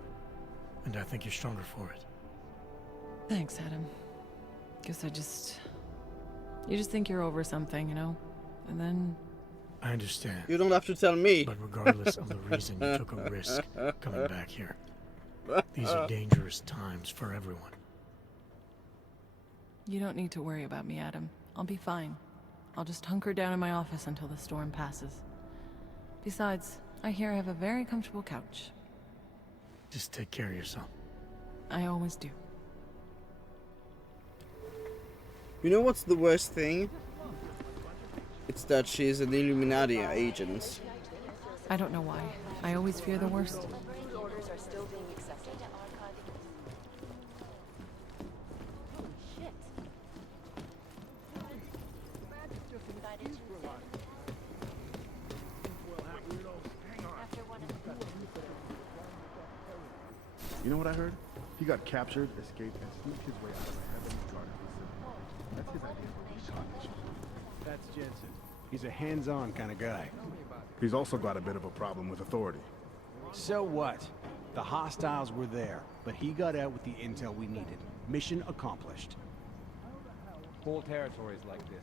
And I think you're stronger for it. Thanks, Adam. Guess you just think you're over something, you know? And then— I understand. You don't have to tell me. But regardless of the reason you took a risk coming back here, these are dangerous times for everyone. You don't need to worry about me, Adam. I'll be fine. I'll just hunker down in my office until the storm passes. Besides, I hear I have a very comfortable couch. Just take care of yourself. I always do. You know what's the worst thing? It's that she's an Illuminati agent. I don't know why. I always fear the worst. Orders are still being accepted. You know what I heard? He got captured, escaped, and sneaked his way out of a heavily guarded facility. That's his idea of retaliation. That's Jensen. He's a hands-on kind of guy. He's also got a bit of a problem with authority. So what? The hostiles were there, but he got out with the intel we needed. Mission accomplished. Whole territories like this.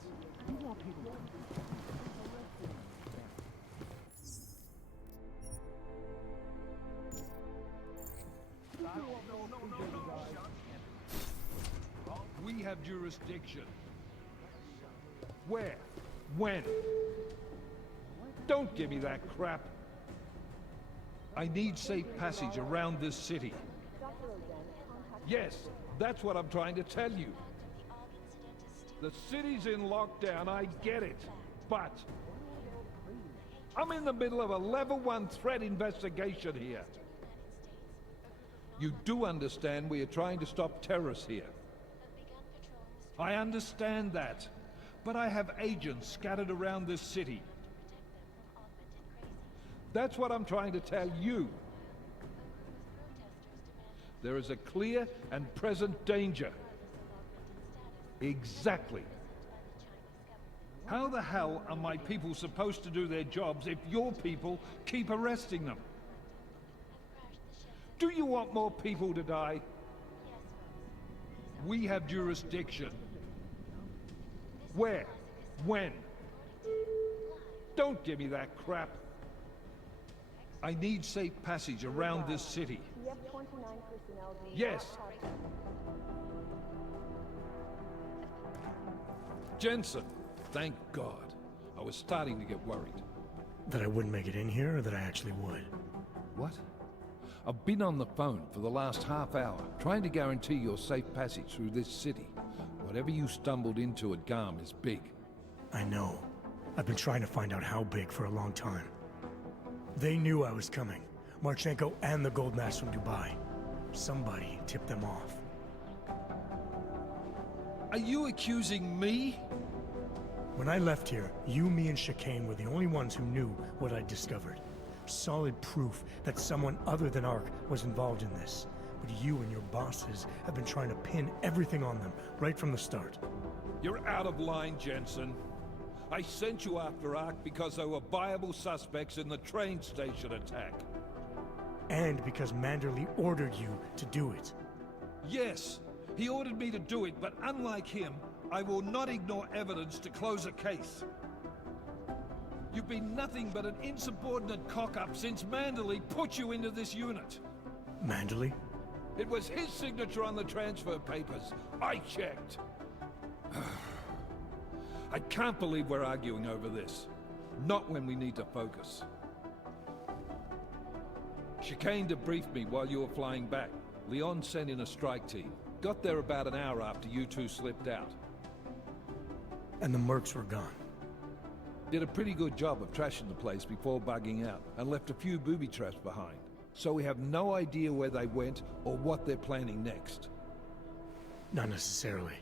have jurisdiction. Where? When? Don't give me that crap. I need safe passage around this city. Yes, that's what I'm trying to tell you. The city's in lockdown, I get it. But I'm in the middle of a level 1 threat investigation here. You do understand we are trying to stop terrorists here. I understand that. But I have agents scattered around this city. That's what I'm trying to tell you. There is a clear and present danger. Exactly. How the hell are my people supposed to do their jobs if your people keep arresting them? Do you want more people to die? We have jurisdiction. Where? When? Don't give me that crap. I need safe passage around this city. Yes. Jensen, thank God. I was starting to get worried. That I wouldn't make it in here, or that I actually would? What? I've been on the phone for the last half hour, trying to guarantee your safe passage through this city. Whatever you stumbled into at GARM is big. I know. I've been trying to find out how big for a long time. They knew I was coming. Marchenko and the gold mask from Dubai. Somebody tipped them off. Are you accusing me? When I left here, you, me, and Chicane were the only ones who knew what I'd discovered. Solid proof that someone other than Ark was involved in this. But you and your bosses have been trying to pin everything on them, right from the start. You're out of line, Jensen. I sent you after Ark because there were viable suspects in the train station attack. And because Manderley ordered you to do it. Yes, he ordered me to do it, but unlike him, I will not ignore evidence to close a case. You've been nothing but an insubordinate cock-up since Manderley put you into this unit. Manderley? It was his signature on the transfer papers. I checked. I can't believe we're arguing over this. Not when we need to focus. Chicane debriefed me while you were flying back. Leon sent in a strike team. Got there about an hour after you two slipped out. And the mercs were gone. Did a pretty good job of trashing the place before bugging out, and left a few booby traps behind. So we have no idea where they went or what they're planning next. Not necessarily.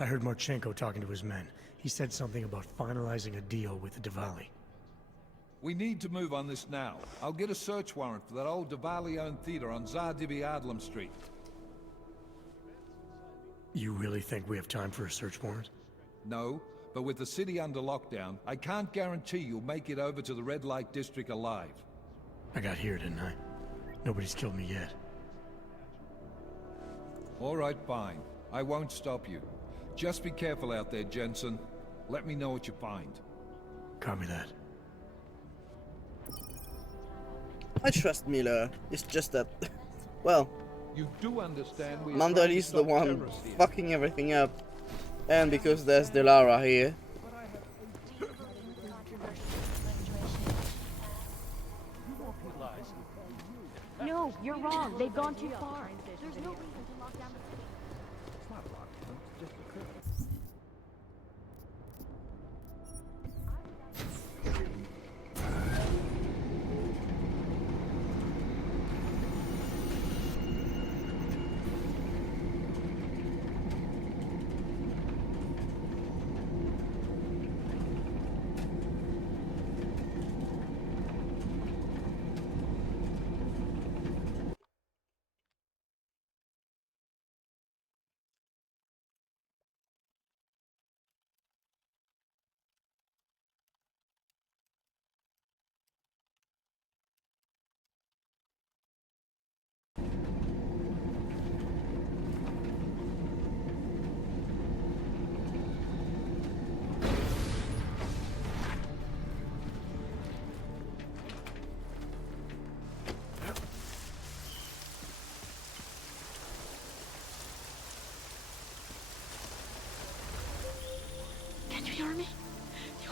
I heard Marchenko talking to his men. He said something about finalizing a deal with the Diwali. We need to move on this now. I'll get a search warrant for that old Diwali-owned theater on Zardibi Adlam Street. You really think we have time for a search warrant? No, but with the city under lockdown, I can't guarantee you'll make it over to the Red Light District alive. I got here, didn't I? Nobody's killed me yet. All right, fine. I won't stop you. Just be careful out there, Jensen. Let me know what you find. Copy that. I trust Miller. It's just that, well, you do understand Manderley's the one fucking everything up, and because there's Delara here. No, you're wrong. They've gone too far. There's no reason to lock down the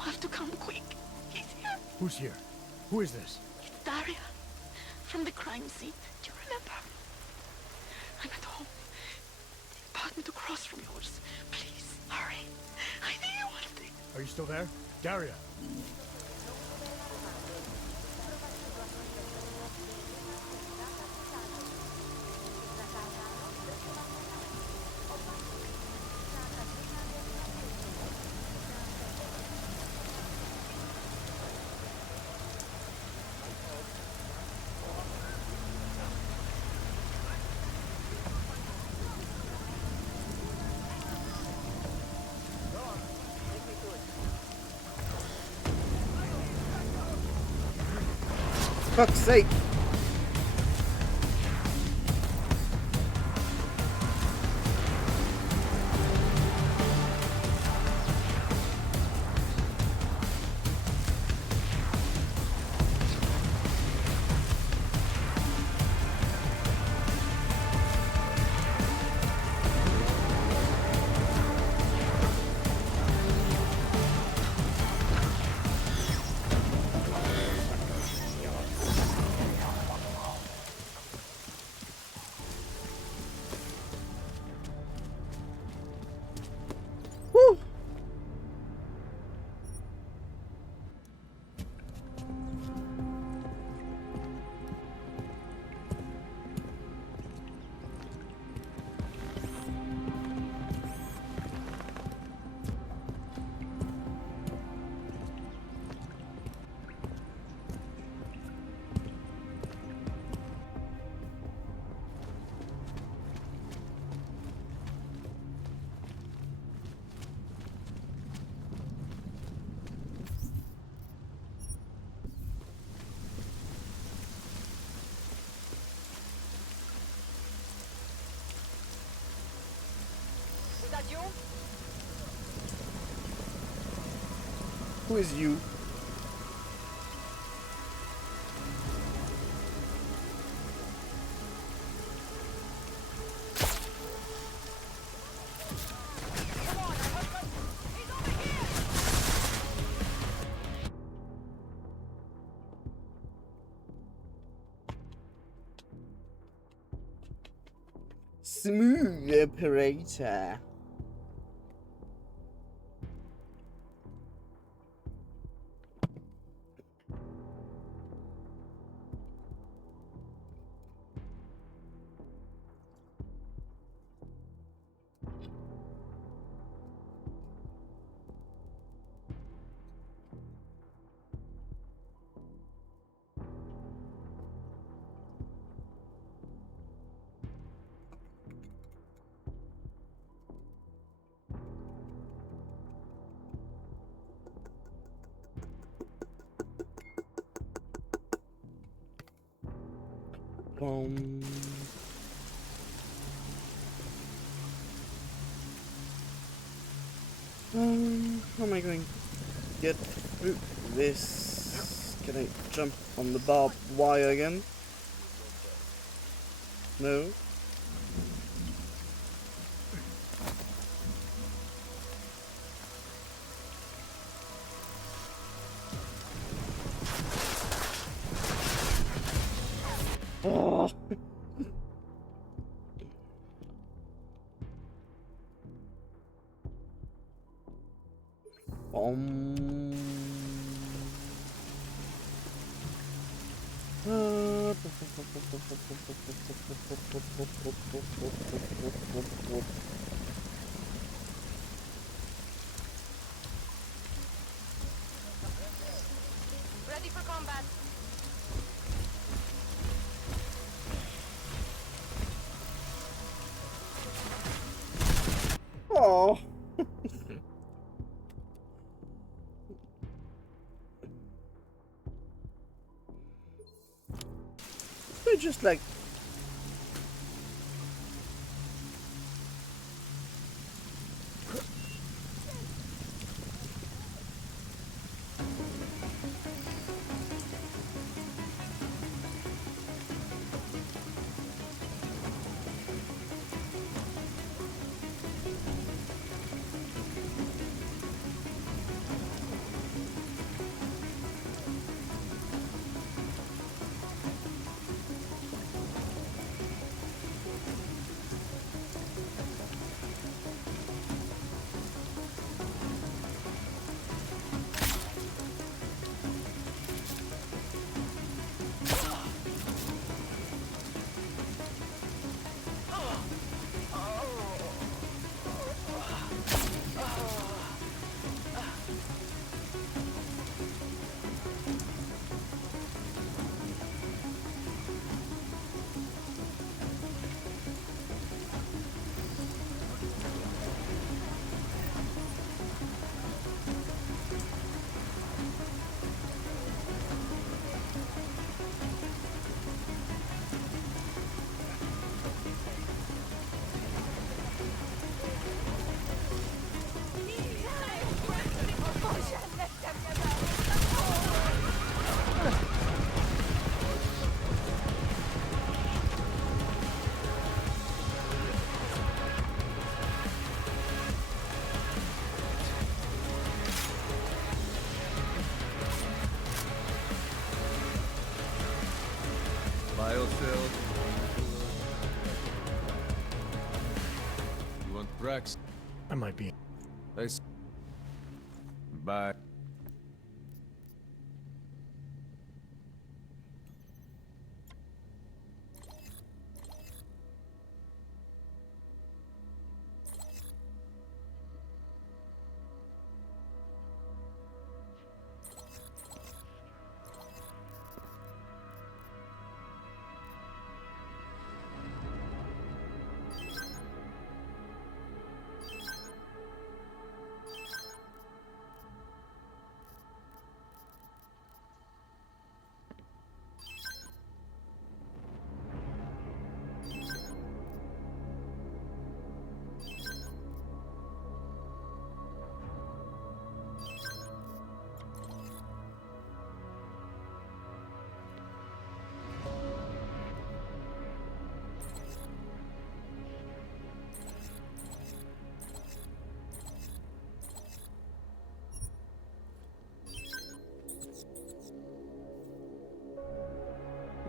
have to come quick. He's here. Who's here? Who is this? It's Daria. From the crime scene. Do you remember? I'm at home. The apartment across from yours. Please, hurry. I need you one thing. Are you still there? Daria! Fuck's sake! Woo! Is that you? Who is you? Smooth operator. How am I going to get through this? Can I jump on the barbed wire again? No? Oh. Ready for combat. Oh. They're just like Biocell. You want Brax? I might be. Nice. Bye.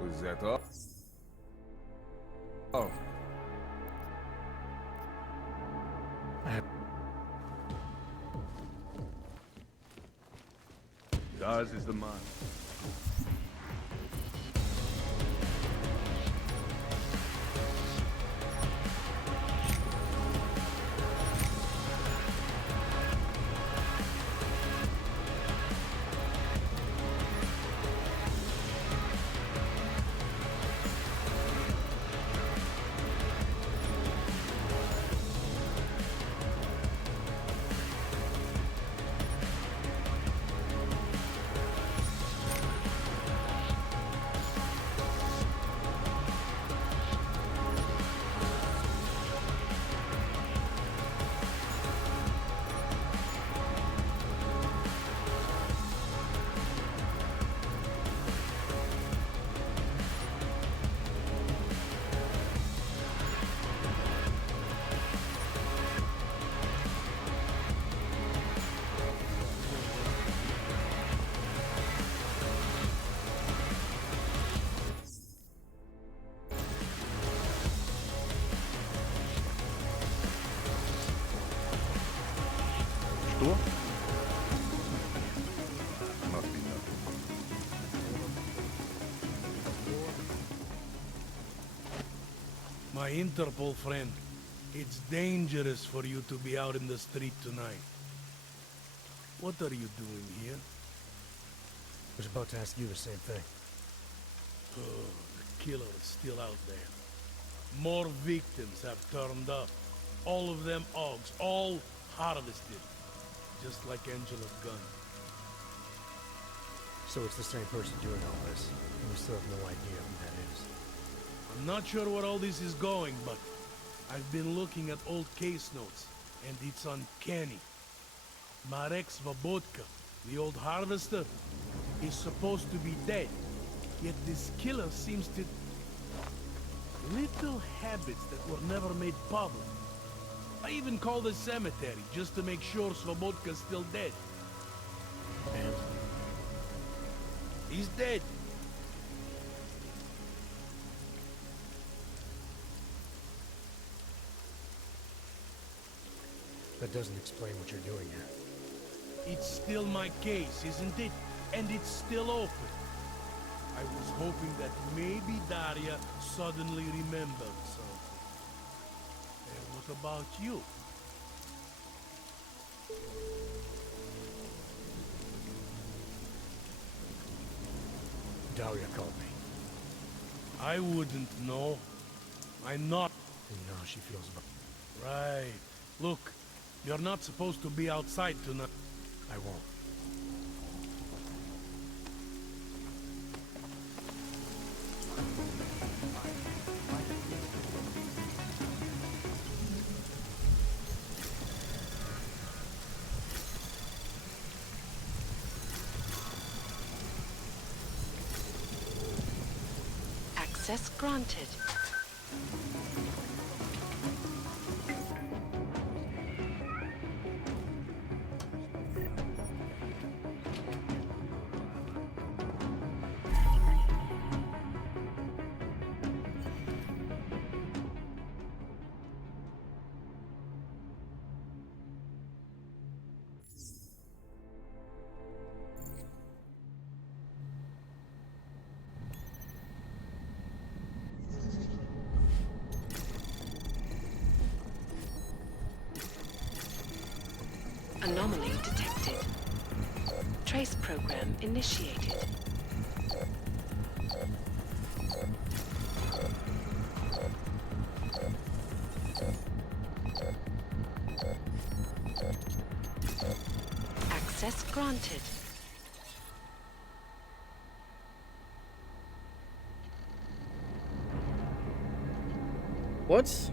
Was that all? Oh. Ours is the man. Что? Must be nothing. My Interpol friend, it's dangerous for you to be out in the street tonight. What are you doing here? I was about to ask you the same thing. Oh, the killer is still out there. More victims have turned up. All of them Augs, all harvested. Just like Angela's gun. So it's the same person doing all this, and we still have no idea who that is. I'm not sure where all this is going, but I've been looking at old case notes, and it's uncanny. Marek Svobotka, the old harvester, is supposed to be dead, yet this killer seems to... Little habits that were never made public. I even called the cemetery just to make sure Svobodka's still dead. And? He's dead. That doesn't explain what you're doing here. It's still my case, isn't it? And it's still open. I was hoping that maybe Daria suddenly remembered something. And what about you? Daria called me. I wouldn't know. I'm not... You know how she feels about... Right. Look, you're not supposed to be outside tonight. I won't. Access granted. trace program initiated. Access granted. What?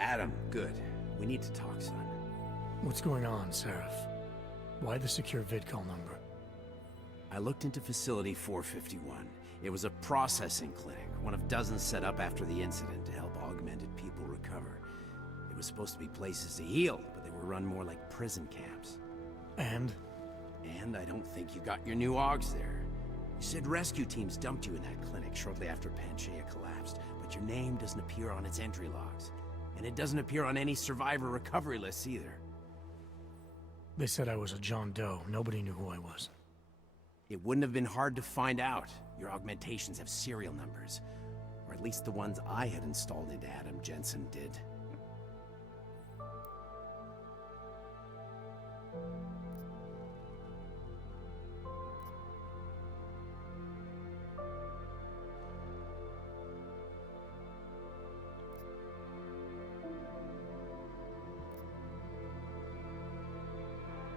Adam, good. We need to talk, son. What's going on, Seraph? Why the secure vidcall number? I looked into Facility 451. It was a processing clinic, one of dozens set up after the incident to help augmented people recover. It was supposed to be places to heal, but they were run more like prison camps. And? And I don't think you got your new augs there. You said rescue teams dumped you in that clinic shortly after Panchaea collapsed, but your name doesn't appear on its entry logs. And it doesn't appear on any survivor recovery lists either. They said I was a John Doe. Nobody knew who I was. It wouldn't have been hard to find out. Your augmentations have serial numbers. Or at least the ones I had installed into Adam Jensen did.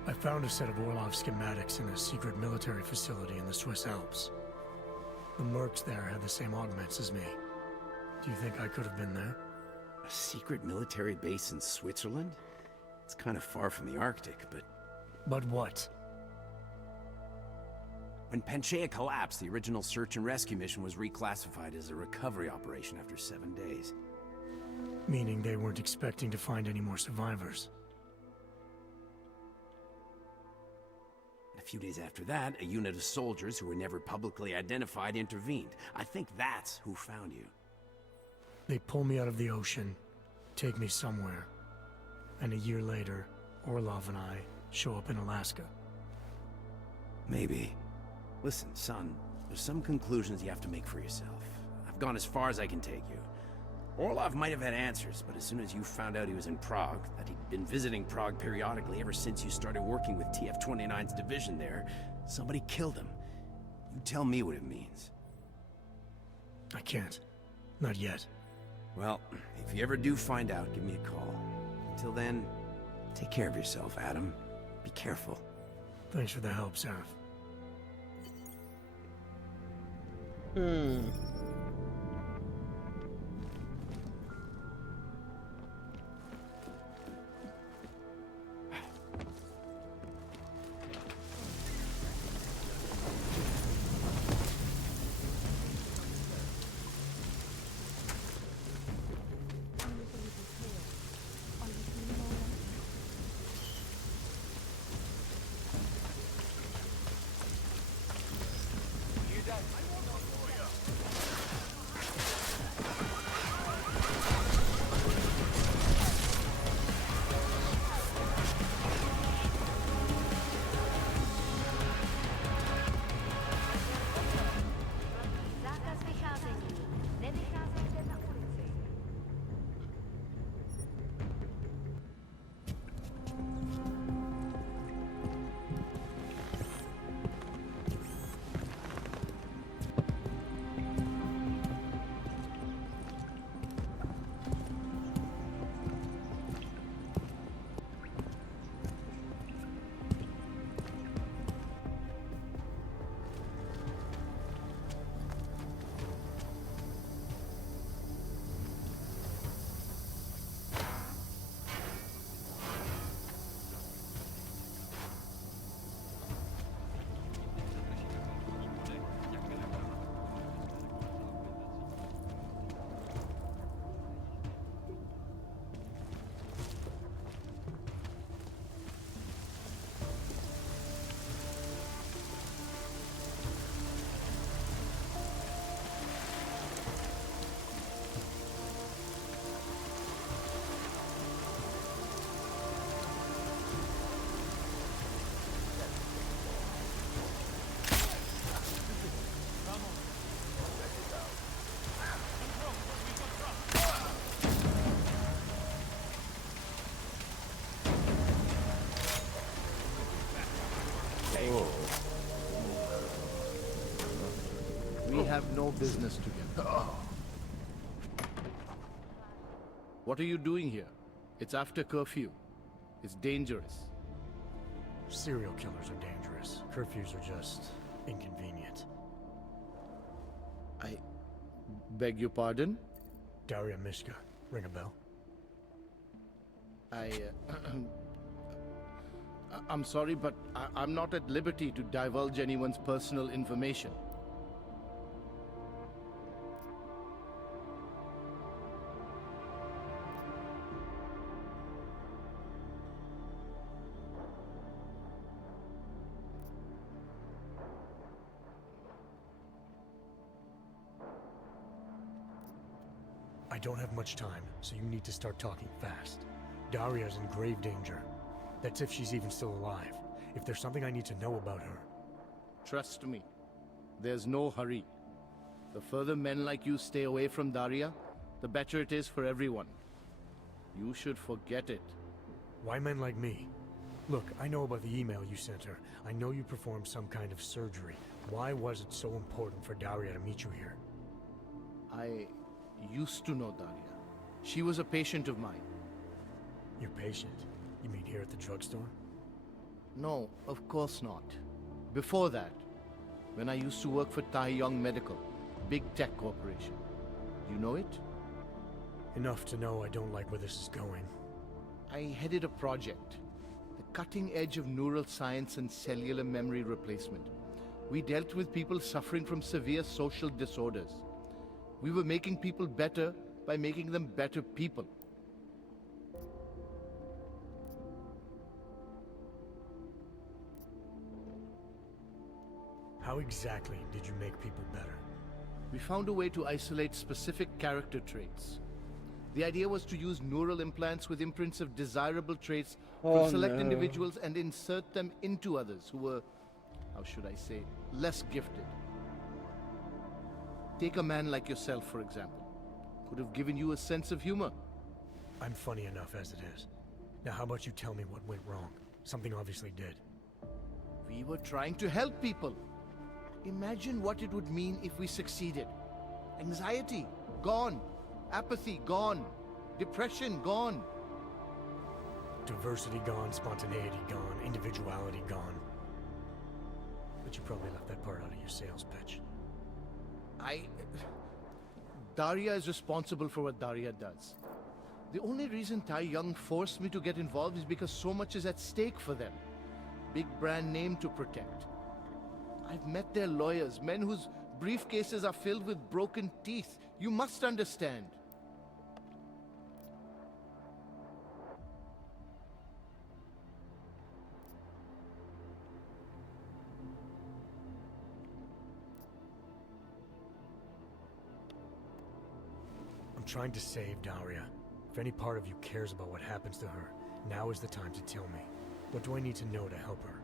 I found a set of Orlov schematics in a secret military facility in the Swiss Alps. The mercs there had the same augments as me. Do you think I could have been there? A secret military base in Switzerland? It's kind of far from the Arctic, but... But what? When Panchaea collapsed, the original search and rescue mission was reclassified as a recovery operation after 7 days. Meaning they weren't expecting to find any more survivors. A few days after that, a unit of soldiers who were never publicly identified intervened. I think that's who found you. They pull me out of the ocean, take me somewhere, and a year later, Orlov and I show up in Alaska. Maybe. Listen, son, there's some conclusions you have to make for yourself. I've gone as far as I can take you. Orlov might have had answers, but as soon as you found out he was in Prague, that he'd been visiting Prague periodically ever since you started working with TF-29's division there, somebody killed him. You tell me what it means. I can't. Not yet. Well, if you ever do find out, give me a call. Until then, take care of yourself, Adam. Be careful. Thanks for the help, Seraph. We have no business together. What are you doing here? It's after curfew. It's dangerous. Serial killers are dangerous. Curfews are just inconvenient. I beg your pardon? Daria Mishka. Ring a bell? I'm sorry, but I'm not at liberty to divulge anyone's personal information. I don't have much time, so you need to start talking fast. Daria's in grave danger. That's if she's even still alive. If there's something I need to know about her... Trust me, there's no hurry. The further men like you stay away from Daria, the better it is for everyone. You should forget it. Why men like me? Look, I know about the email you sent her. I know you performed some kind of surgery. Why was it so important for Daria to meet you here? I used to know Daria. She was a patient of mine. Your patient? You mean here at the drugstore? No, of course not. Before that, when I used to work for Taeyong Medical, big tech corporation. You know it? Enough to know I don't like where this is going. I headed a project. The cutting edge of neural science and cellular memory replacement. We dealt with people suffering from severe social disorders. We were making people better by making them better people. How exactly did you make people better? We found a way to isolate specific character traits. The idea was to use neural implants with imprints of desirable traits from select individuals and insert them into others who were, how should I say, less gifted. Take a man like yourself, for example. Could have given you a sense of humor. I'm funny enough as it is. Now how about you tell me what went wrong? Something obviously did. We were trying to help people. Imagine what it would mean if we succeeded. Anxiety, gone. Apathy, gone. Depression, gone. Diversity gone, spontaneity gone, individuality gone. But you probably left that part out of your sales pitch. Daria is responsible for what Daria does. The only reason Taeyong forced me to get involved is because so much is at stake for them. Big brand name to protect. I've met their lawyers, men whose briefcases are filled with broken teeth. You must understand. I'm trying to save Daria. If any part of you cares about what happens to her, now is the time to tell me. What do I need to know to help her?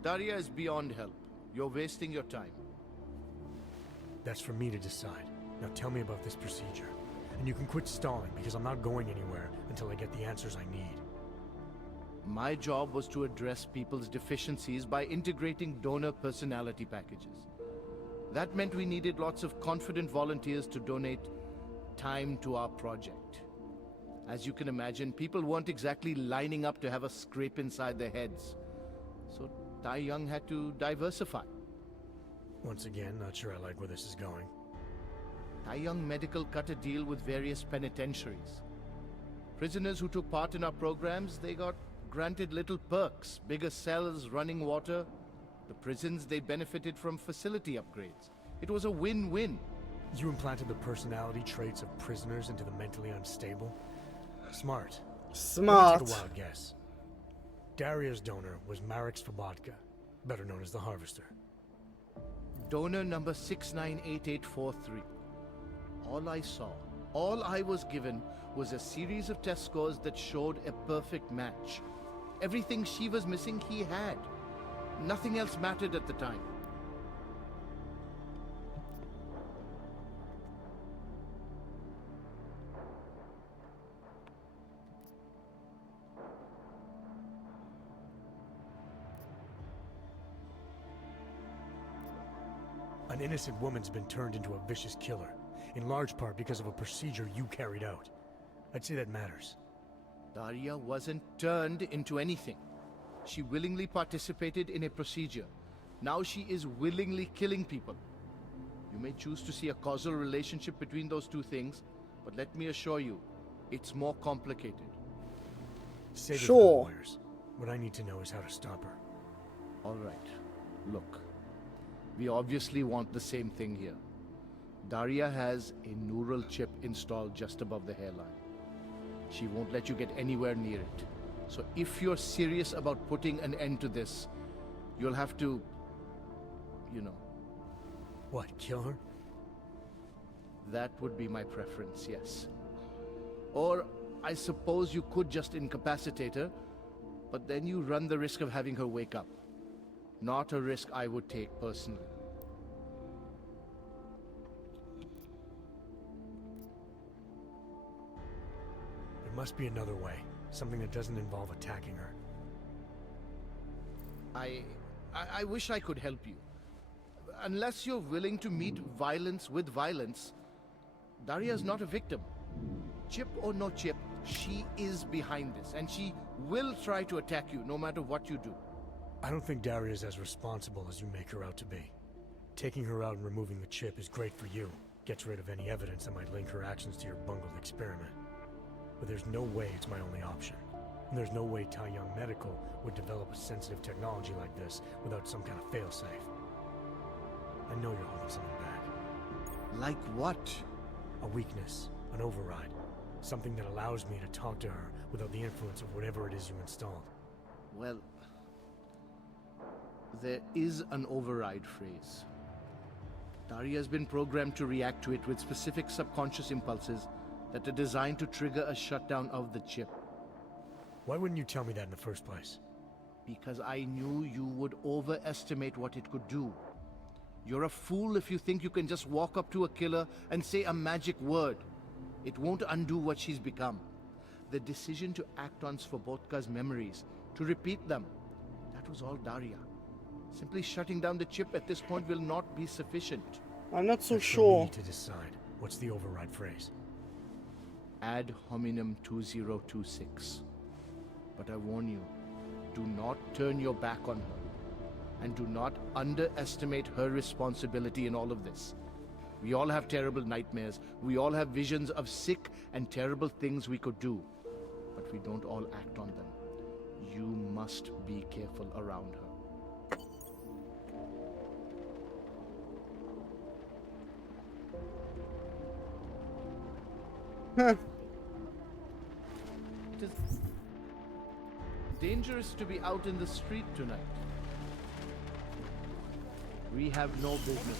Daria is beyond help. You're wasting your time. That's for me to decide. Now tell me about this procedure. And you can quit stalling, because I'm not going anywhere until I get the answers I need. My job was to address people's deficiencies by integrating donor personality packages. That meant we needed lots of confident volunteers to donate time to our project. As you can imagine, people weren't exactly lining up to have a scrape inside their heads. So Taeyong had to diversify. Once again, not sure I like where this is going. Taeyong Medical cut a deal with various penitentiaries. Prisoners who took part in our programs, they got granted little perks, bigger cells, running water. The prisons, they benefited from facility upgrades. It was a win-win. You implanted the personality traits of prisoners into the mentally unstable? Smart. Smart. Let me take a wild guess. Daria's donor was Marek Svobotka, better known as the Harvester. Donor number 698843. All I saw, all I was given, was a series of test scores that showed a perfect match. Everything she was missing, he had. Nothing else mattered at the time. An innocent woman's been turned into a vicious killer, in large part because of a procedure you carried out. I'd say that matters. Daria wasn't turned into anything. She willingly participated in a procedure. Now she is willingly killing people. You may choose to see a causal relationship between those two things, but let me assure you, it's more complicated. Save it for the lawyers. What I need to know is how to stop her. All right. Look. We obviously want the same thing here. Daria has a neural chip installed just above the hairline. She won't let you get anywhere near it. So if you're serious about putting an end to this, you'll have to, you know. What, kill her? That would be my preference, yes. Or I suppose you could just incapacitate her, but then you run the risk of having her wake up. Not a risk I would take personally. There must be another way. Something that doesn't involve attacking her. I wish I could help you. Unless you're willing to meet violence with violence, Daria's not a victim. Chip or no chip, she is behind this, and she will try to attack you no matter what you do. I don't think Daria's as responsible as you make her out to be. Taking her out and removing the chip is great for you. Gets rid of any evidence that might link her actions to your bungled experiment. But there's no way it's my only option. And there's no way Tai Young Medical would develop a sensitive technology like this without some kind of failsafe. I know you're holding something back. Like what? A weakness, an override. Something that allows me to talk to her without the influence of whatever it is you installed. Well, there is an override phrase. Daria's been programmed to react to it with specific subconscious impulses that are designed to trigger a shutdown of the chip. Why wouldn't you tell me that in the first place? Because I knew you would overestimate what it could do. You're a fool if you think you can just walk up to a killer and say a magic word. It won't undo what she's become. The decision to act on Svobodka's memories, to repeat them, that was all Daria. Simply shutting down the chip at this point will not be sufficient. I'm not so That's sure. For me to decide. What's the override phrase? Ad hominem 2026. But I warn you, do not turn your back on her. And do not underestimate her responsibility in all of this. We all have terrible nightmares. We all have visions of sick and terrible things we could do. But we don't all act on them. You must be careful around her. It is dangerous to be out in the street tonight. We have no business.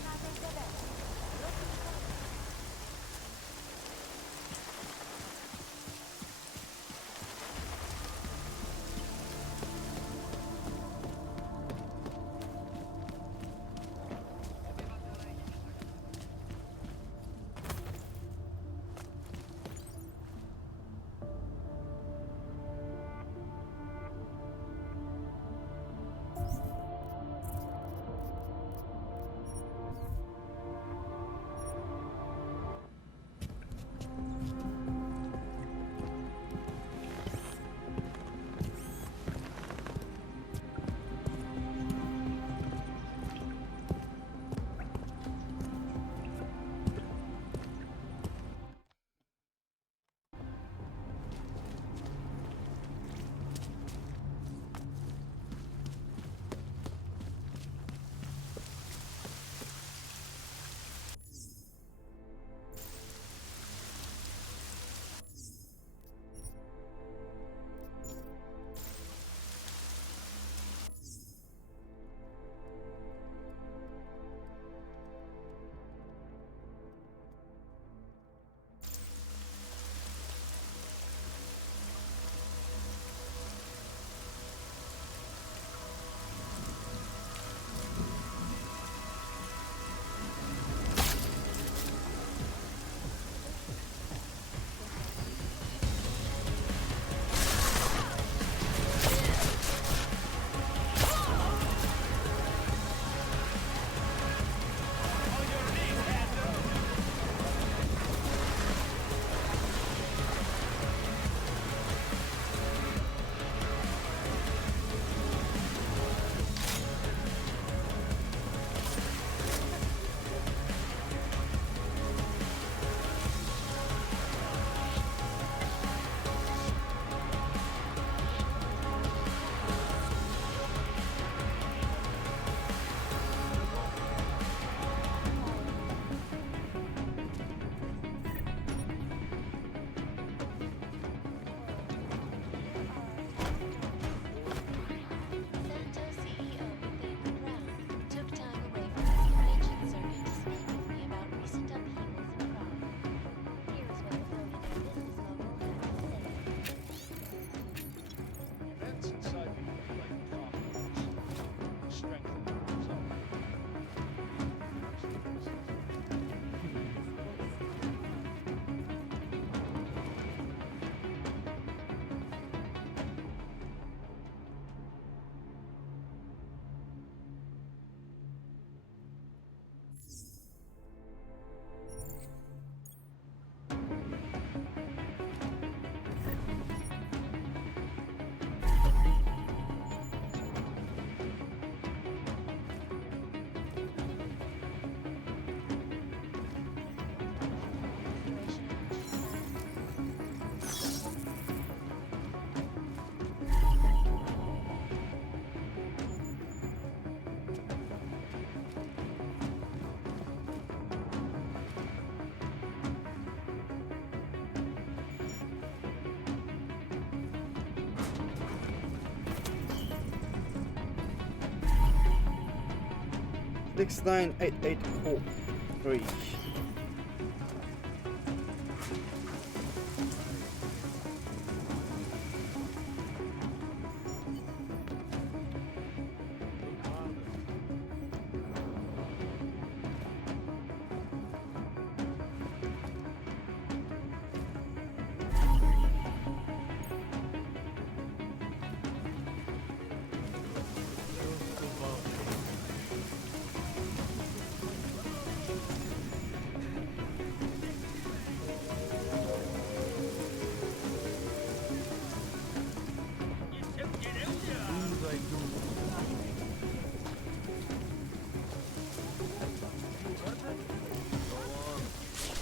698843.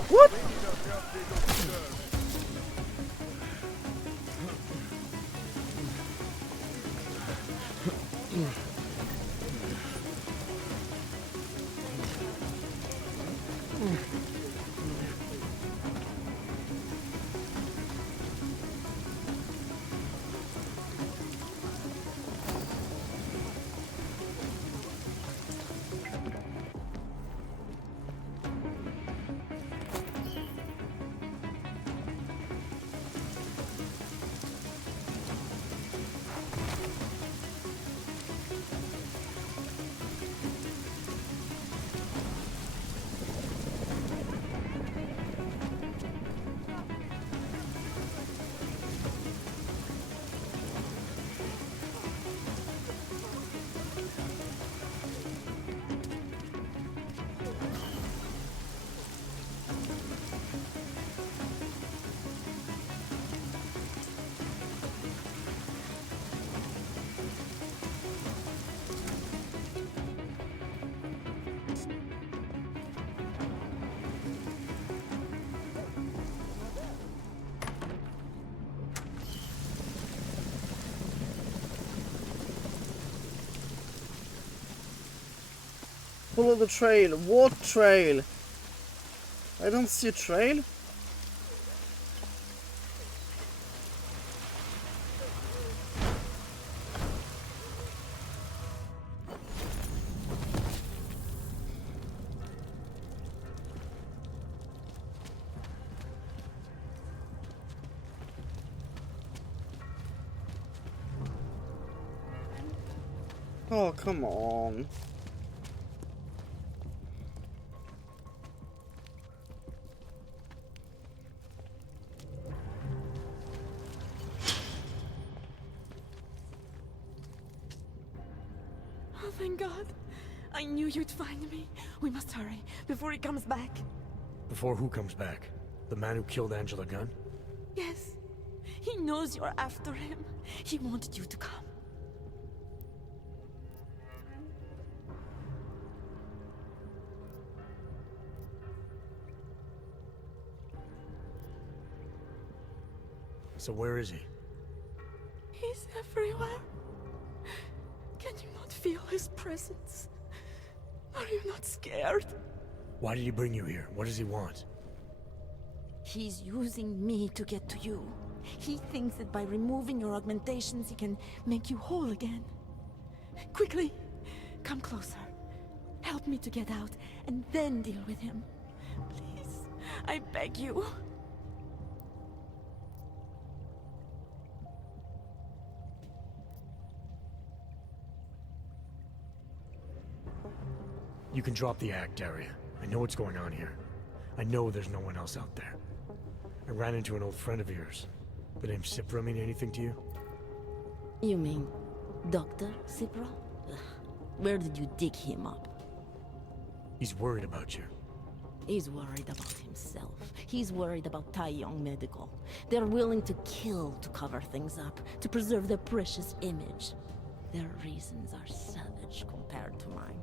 What? Follow the trail. What trail? I don't see a trail. Oh, come on. Oh, thank God. I knew you'd find me. We must hurry, before he comes back. Before who comes back? The man who killed Angela Gunn? Yes. He knows you're after him. He wanted you to come. So where is he? He's everywhere. Can you not feel his presence? Are you not scared? Why did he bring you here? What does he want? He's using me to get to you. He thinks that by removing your augmentations, he can make you whole again. Quickly, come closer. Help me to get out, and then deal with him. Please, I beg you. You can drop the act, Daria. I know what's going on here. I know there's no one else out there. I ran into an old friend of yours. The name Cipra mean anything to you? You mean Dr. Cipra? Where did you dig him up? He's worried about you. He's worried about himself. He's worried about Taiyong Medical. They're willing to kill to cover things up, to preserve their precious image. Their reasons are savage compared to mine.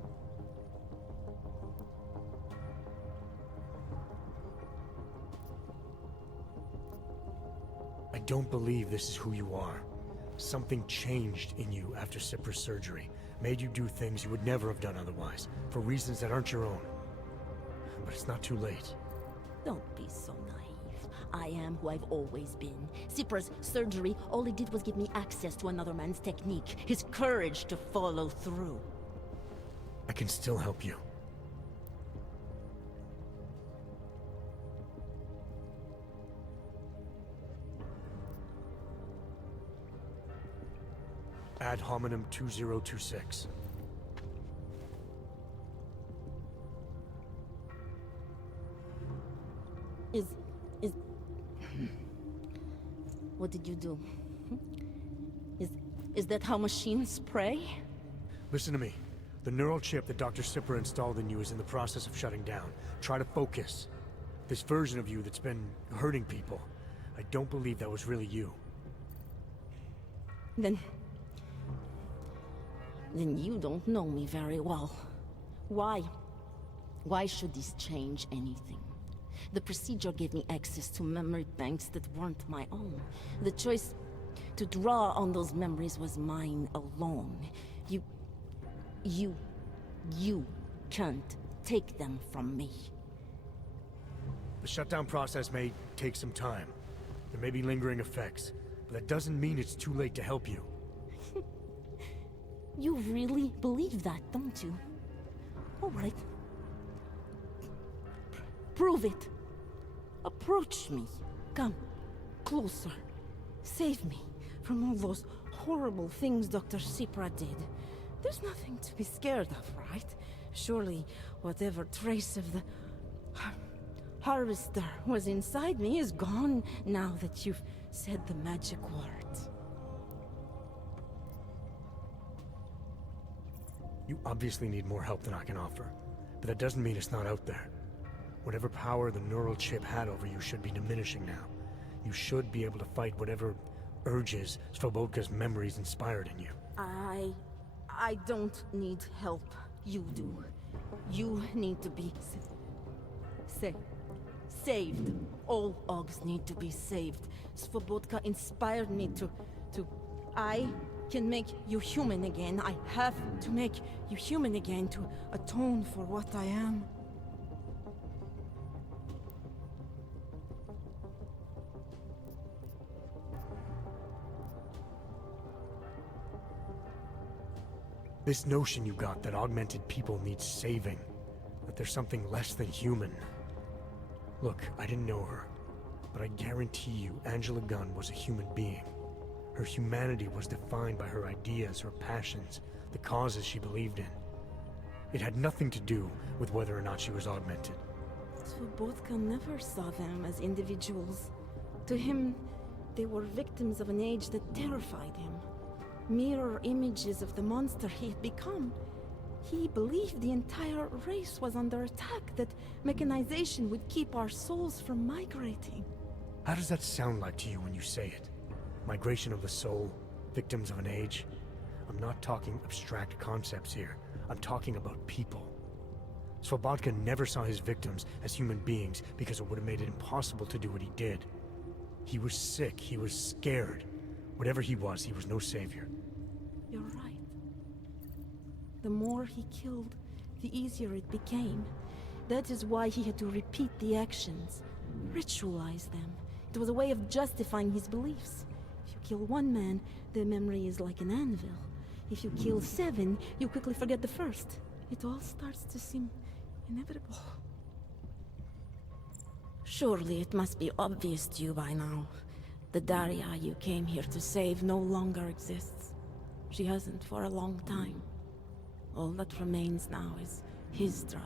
I don't believe this is who you are. Something changed in you after Cipra's surgery. Made you do things you would never have done otherwise, for reasons that aren't your own. But it's not too late. Don't be so naive. I am who I've always been. Cipra's surgery, all it did was give me access to another man's technique, his courage to follow through. I can still help you. Ad hominem 2026. Is... What did you do? Is that how machines pray? Listen to me. The neural chip that Dr. Sipper installed in you is in the process of shutting down. Try to focus. This version of you that's been hurting people, I don't believe that was really you. Then you don't know me very well. Why? Why should this change anything? The procedure gave me access to memory banks that weren't my own. The choice to draw on those memories was mine alone. You can't take them from me. The shutdown process may take some time. There may be lingering effects, but that doesn't mean it's too late to help you. You really believe that, don't you? All right. Prove it. Approach me. Come closer. Save me from all those horrible things Dr. Sipra did. There's nothing to be scared of, right? Surely whatever trace of the harvester was inside me is gone now that you've said the magic words. You obviously need more help than I can offer, but that doesn't mean it's not out there. Whatever power the neural chip had over you should be diminishing now. You should be able to fight whatever urges Svobodka's memories inspired in you. I don't need help. You do. You need to be saved. All Ogs need to be saved. Svobodka inspired me to... I can make you human again. I have to make you human again to atone for what I am. This notion you got that augmented people need saving, that there's something less than human. Look, I didn't know her, but I guarantee you Angela Gunn was a human being. Her humanity was defined by her ideas, her passions, the causes she believed in. It had nothing to do with whether or not she was augmented. Svobodka never saw them as individuals. To him, they were victims of an age that terrified him. Mirror images of the monster he had become. He believed the entire race was under attack, that mechanization would keep our souls from migrating. How does that sound like to you when you say it? Migration of the soul, victims of an age? I'm not talking abstract concepts here. I'm talking about people. Svobodka never saw his victims as human beings because it would have made it impossible to do what he did. He was sick, he was scared. Whatever he was no savior. You're right. The more he killed, the easier it became. That is why he had to repeat the actions, ritualize them. It was a way of justifying his beliefs. If you kill one man, the memory is like an anvil. If you kill 7, you quickly forget the first. It all starts to seem inevitable. Surely it must be obvious to you by now. The Daria you came here to save no longer exists. She hasn't for a long time. All that remains now is his drive,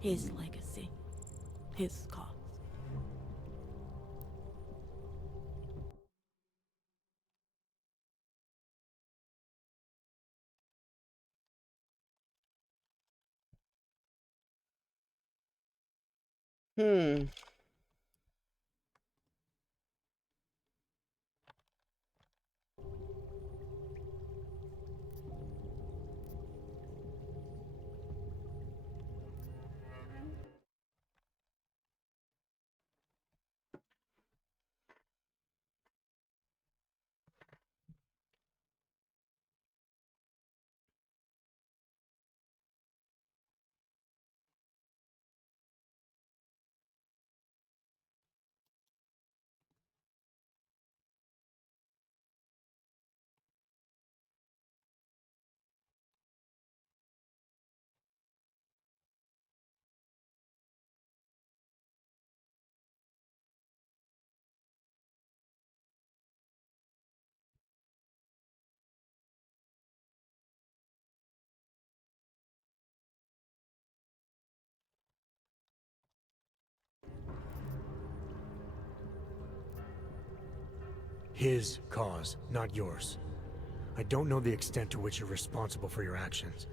his legacy, his cause. His cause, not yours. I don't know the extent to which you're responsible for your actions,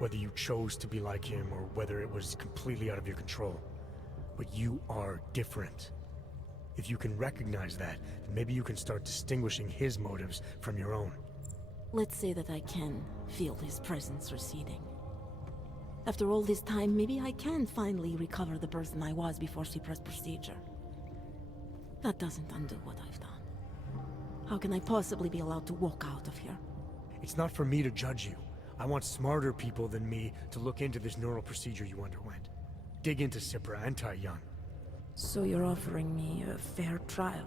whether you chose to be like him or whether it was completely out of your control. But you are different. If you can recognize that, then maybe you can start distinguishing his motives from your own. Let's say that I can feel his presence receding. After all this time, maybe I can finally recover the person I was before she pressed procedure. That doesn't undo what I've done. How can I possibly be allowed to walk out of here? It's not for me to judge you. I want smarter people than me to look into this neural procedure you underwent. Dig into Cipra and Tai Young. So you're offering me a fair trial?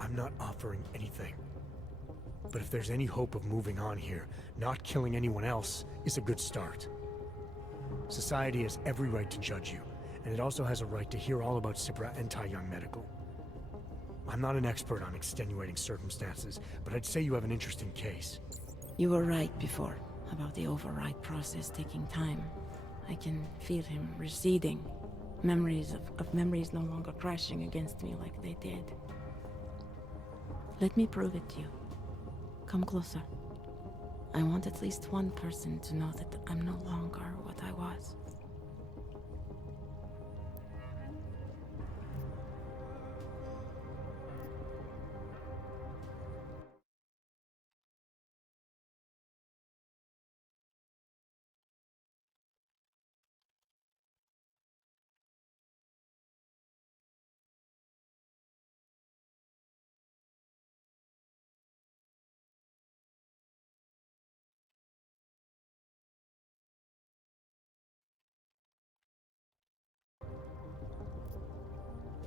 I'm not offering anything. But if there's any hope of moving on here, not killing anyone else is a good start. Society has every right to judge you, and it also has a right to hear all about Cipra and Tai Young Medical. I'm not an expert on extenuating circumstances, but I'd say you have an interesting case. You were right before, about the override process taking time. I can feel him receding. Memories of memories no longer crashing against me like they did. Let me prove it to you. Come closer. I want at least one person to know that I'm no longer what I was.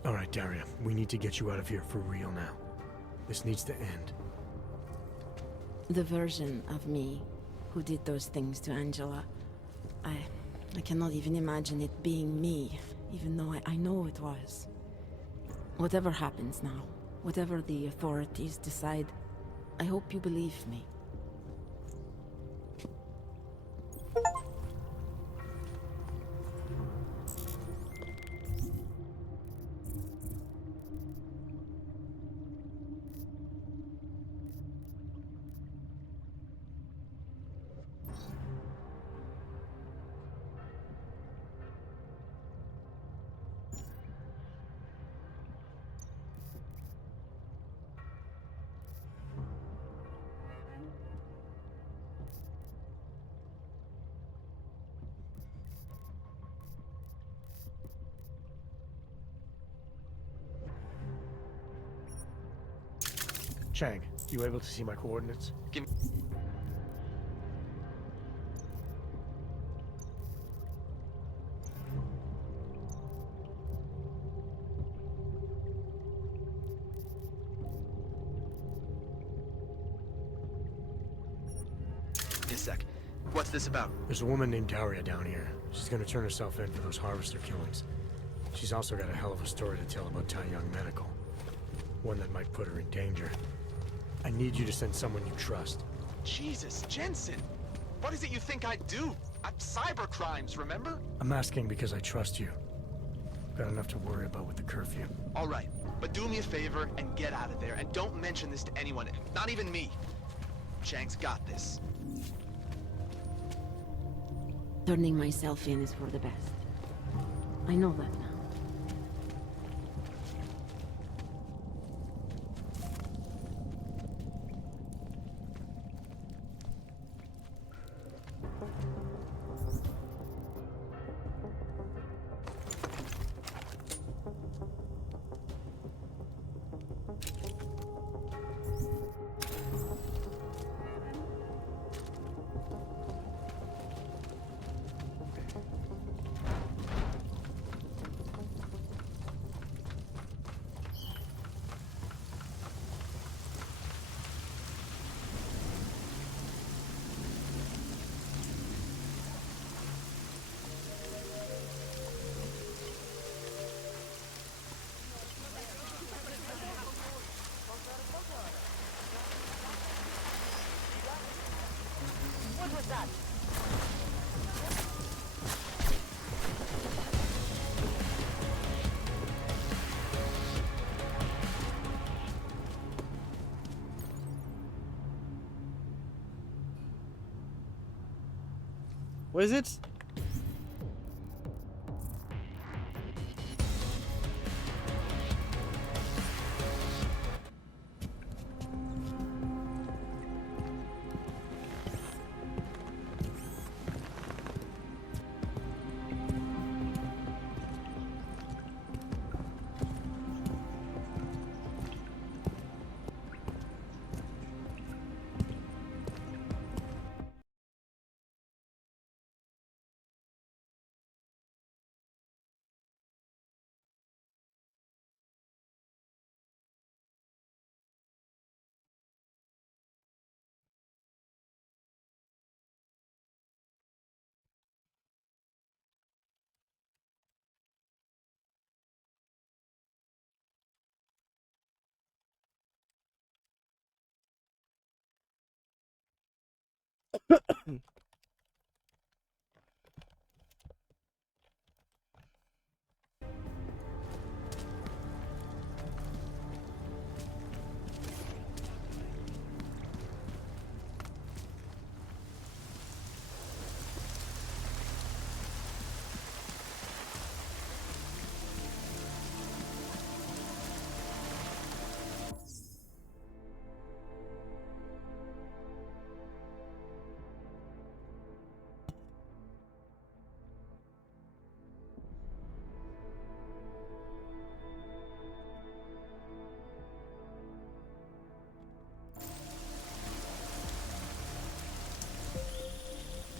All right, Daria, we need to get you out of here for real now. This needs to end. The version of me who did those things to Angela, I cannot even imagine it being me, even though I know it was. Whatever happens now, whatever the authorities decide, I hope you believe me. Chang, you able to see my coordinates? Wait a sec. What's this about? There's a woman named Daria down here. She's gonna turn herself in for those harvester killings. She's also got a hell of a story to tell about Tai Young Medical. One that might put her in danger. I need you to send someone you trust. Jesus, Jensen! What is it you think I'd do? I'm cyber crimes, remember? I'm asking because I trust you. Got enough to worry about with the curfew. All right, but do me a favor and get out of there, and don't mention this to anyone, not even me. Chang's got this. Turning myself in is for the best. I know that now. What was that? What is it?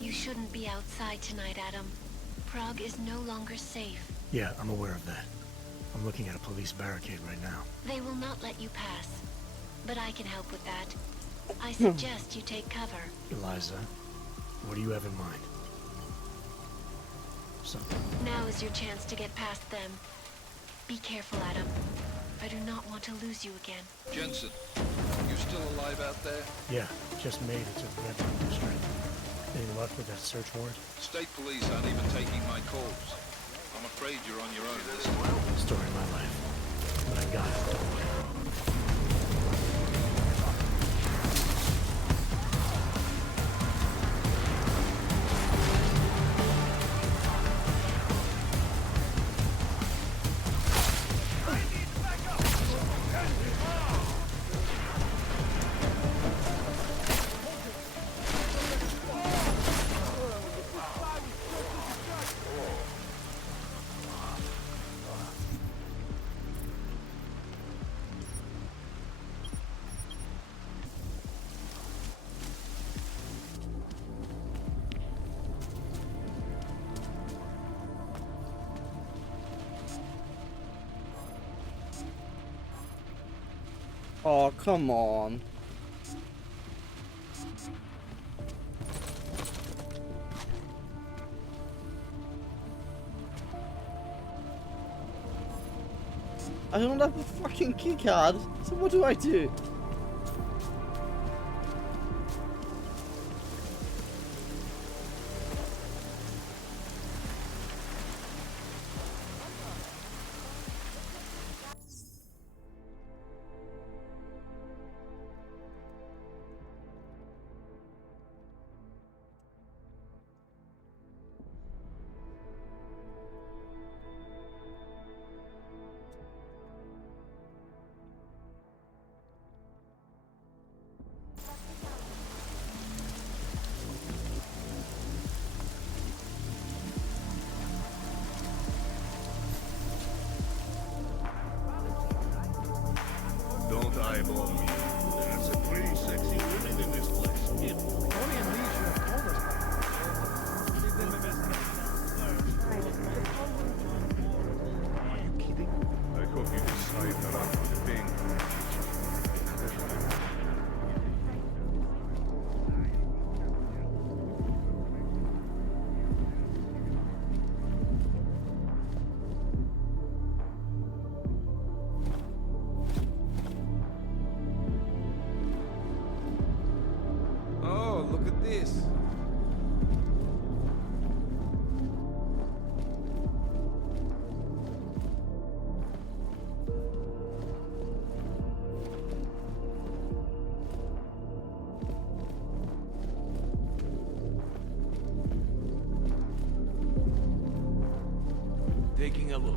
You shouldn't be outside tonight, Adam. Prague is no longer safe. Yeah, I'm aware of that. I'm looking at a police barricade right now. They will not let you pass. But I can help with that. I suggest you take cover. Eliza, what do you have in mind? Something. Now is your chance to get past them. Be careful, Adam. I do not want to lose you again. Jensen, you still alive out there? Yeah, just made it to the Red Room District. Any luck with that search warrant? State police aren't even taking my calls. I'm afraid you're on your own this time. Story of my life. But I got it, don't worry. Oh, come on. I don't have a fucking keycard, so what do I do? Don't eyeball me. There's some pretty sexy women in this place. Only in leisure have told us Are you kidding? I hope you decide that I'm being... taking a look.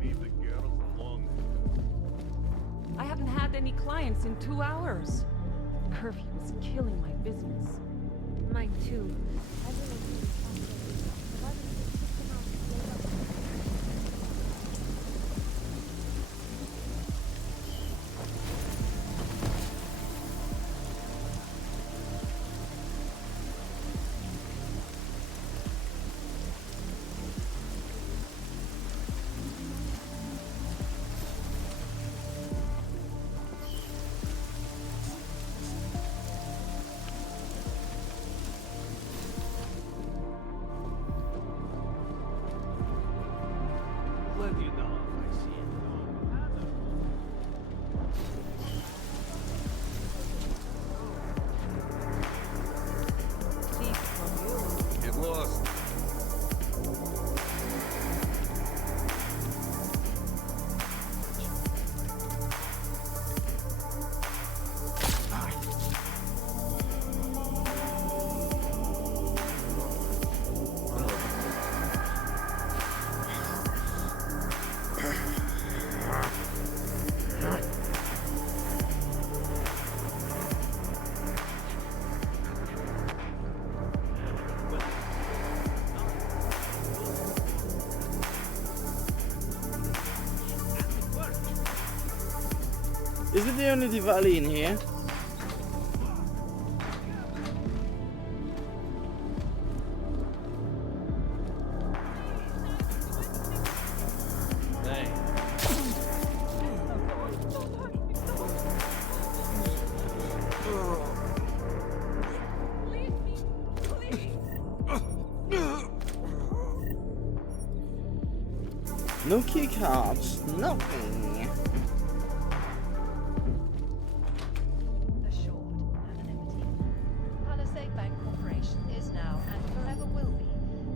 Leave the girls alone. I haven't had any clients in 2 hours. Curfew is killing my business. Mine too. Everyone is responsible. Providing a system out to build up. Let you know if I see it. Get lost. Is it the only Diwali in here? No key cards, nothing. Assured anonymity. Palisade Bank Corporation is now and forever will be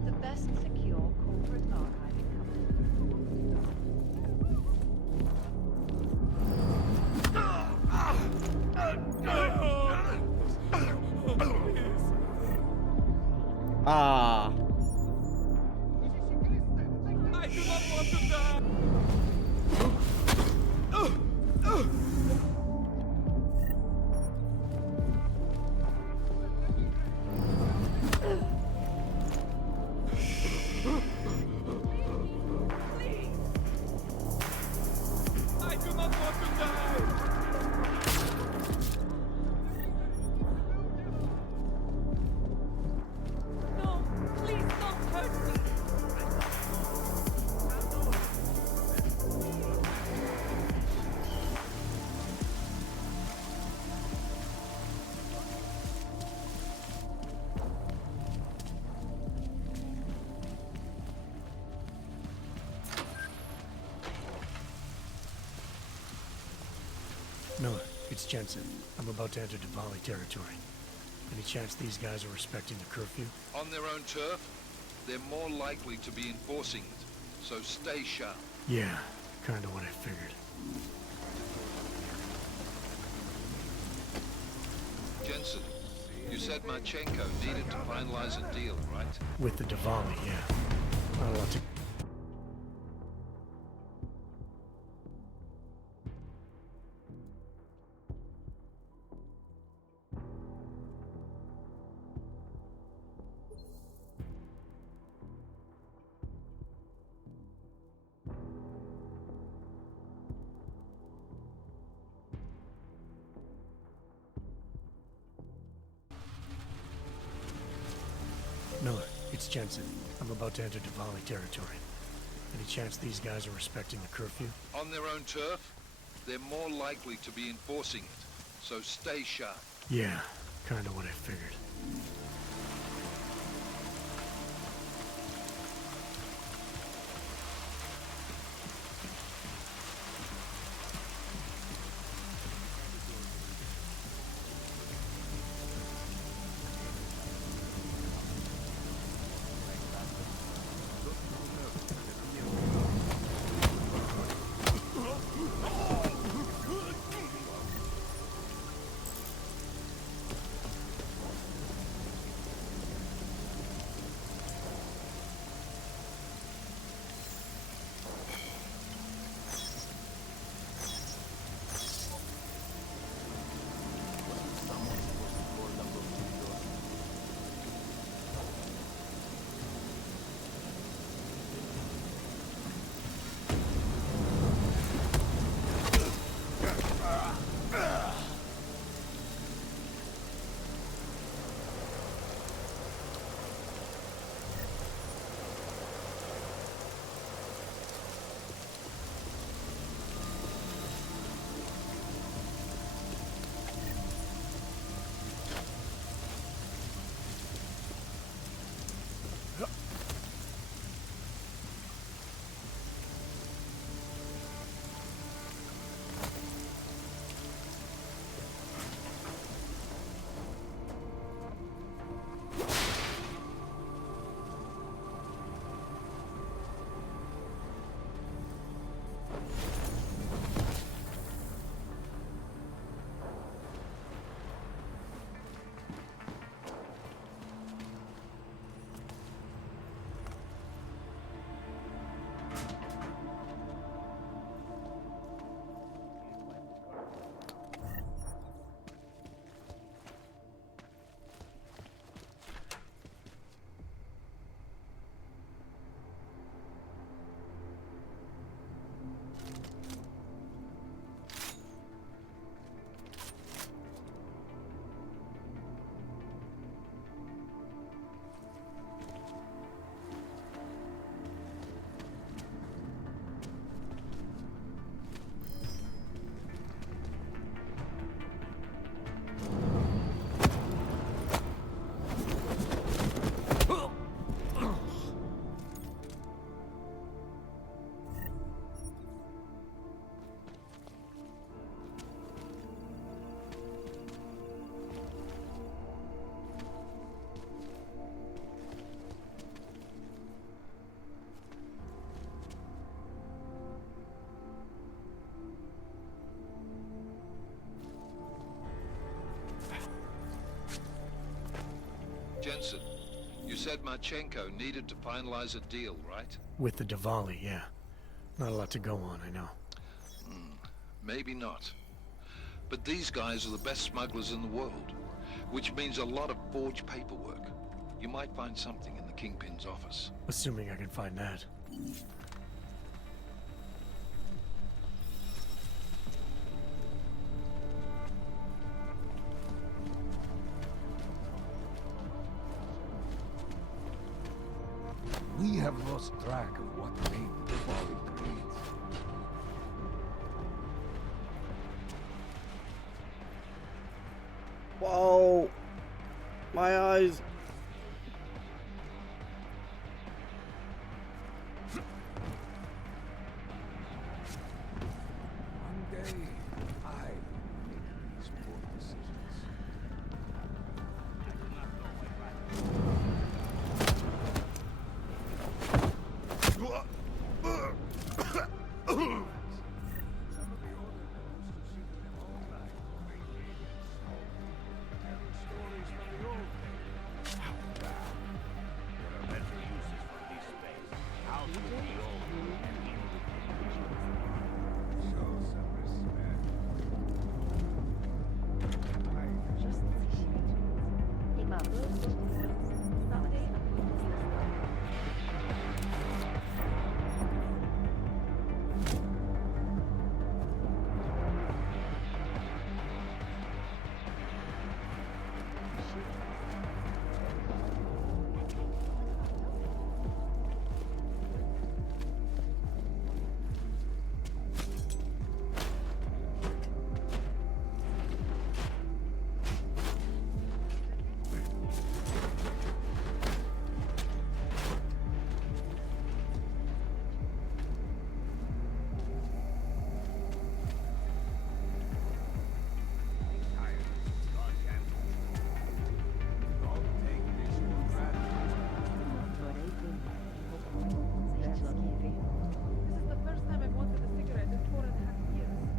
the best secure corporate archiving Ah. I do not want to die! I do not want to die! No, please don't hurt me! Miller, it's Jensen. I'm about to enter Diwali territory. Any chance these guys are respecting the curfew? On their own turf, they're more likely to be enforcing it. So stay sharp. Yeah, kinda what I figured. Jensen, you said Marchenko needed to finalize a deal, right? With the Diwali, yeah. Not a lot to... Miller, it's Jensen. I'm about to enter Diwali territory. Any chance these guys are respecting the curfew? On their own turf, they're more likely to be enforcing it. So stay sharp. Yeah, kinda what I figured. Jensen, you said Marchenko needed to finalize a deal, right? With the Diwali, yeah. Not a lot to go on, I know. Maybe not. But these guys are the best smugglers in the world, which means a lot of forged paperwork. You might find something in the Kingpin's office. Assuming I can find that. We have lost track of what made the Folly great. Whoa! My eyes! One day, I will make these poor decisions.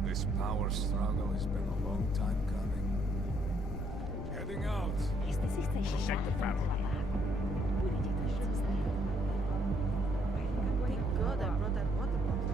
This power struggle has been a long time coming. Heading out. Check the battle. Thank God I brought that water bottle.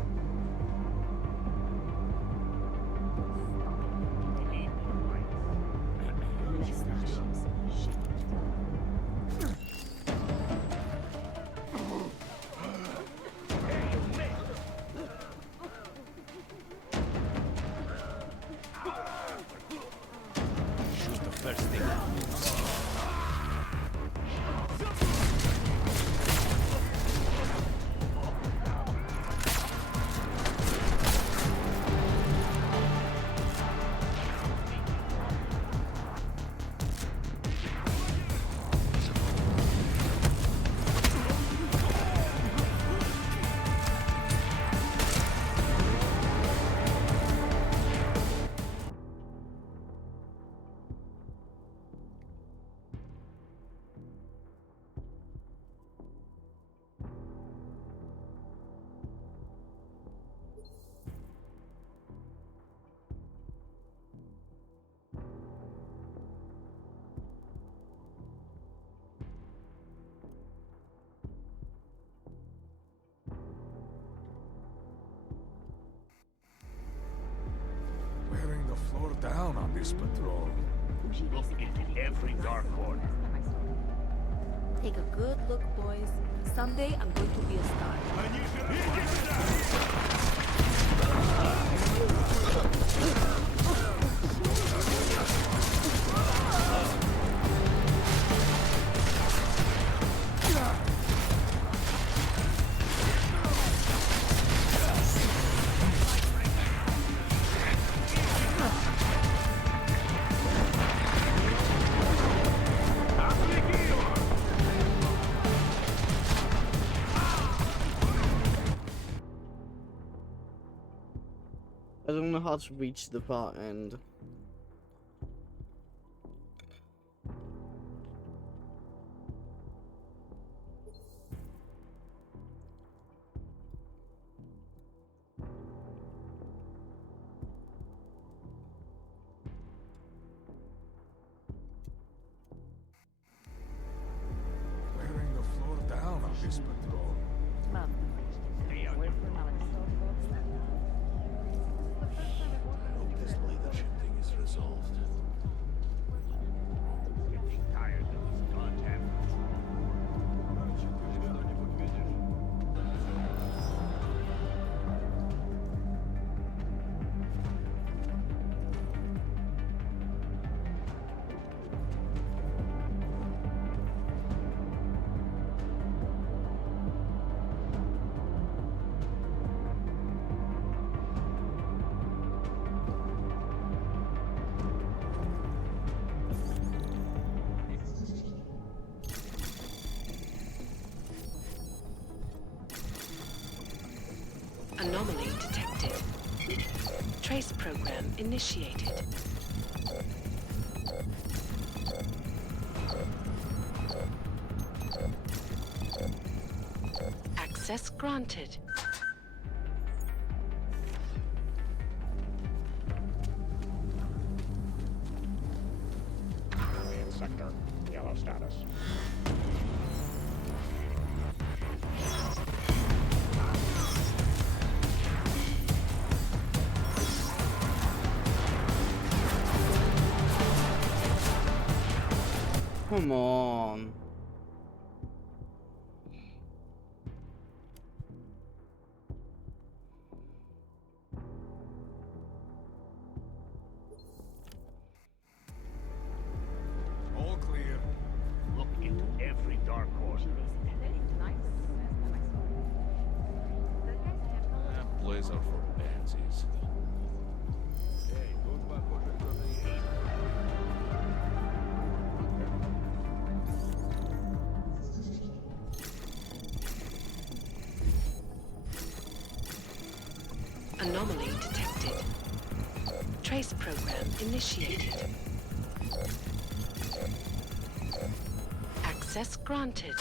Shoot the first thing that moves. Wearing the floor down on this patrol. Look into every dark corner. Take a good look, boys. Someday I'm going to be a star. I don't know how to reach the far end. this patrol. Stay out I hope this leadership thing is resolved. Getting tired of this goddamn Anomaly detected. Trace program initiated. Access granted. Command sector. Yellow status. Come on. All clear. Look into every dark corner. That plays out for pansies. Anomaly detected. Trace program initiated. Access granted.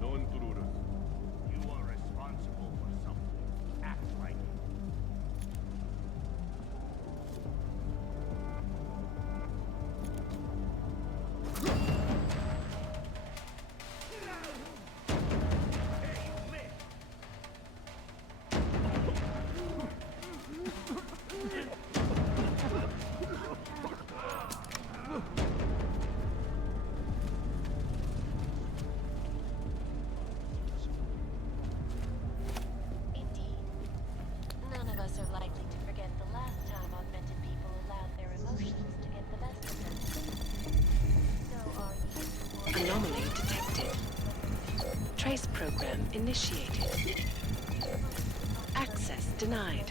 No intruders. You are responsible for something. Act like it. None of us are likely to forget the last time augmented people allowed their emotions to get the best of them. So are you? Anomaly detected. Trace program initiated. Access denied.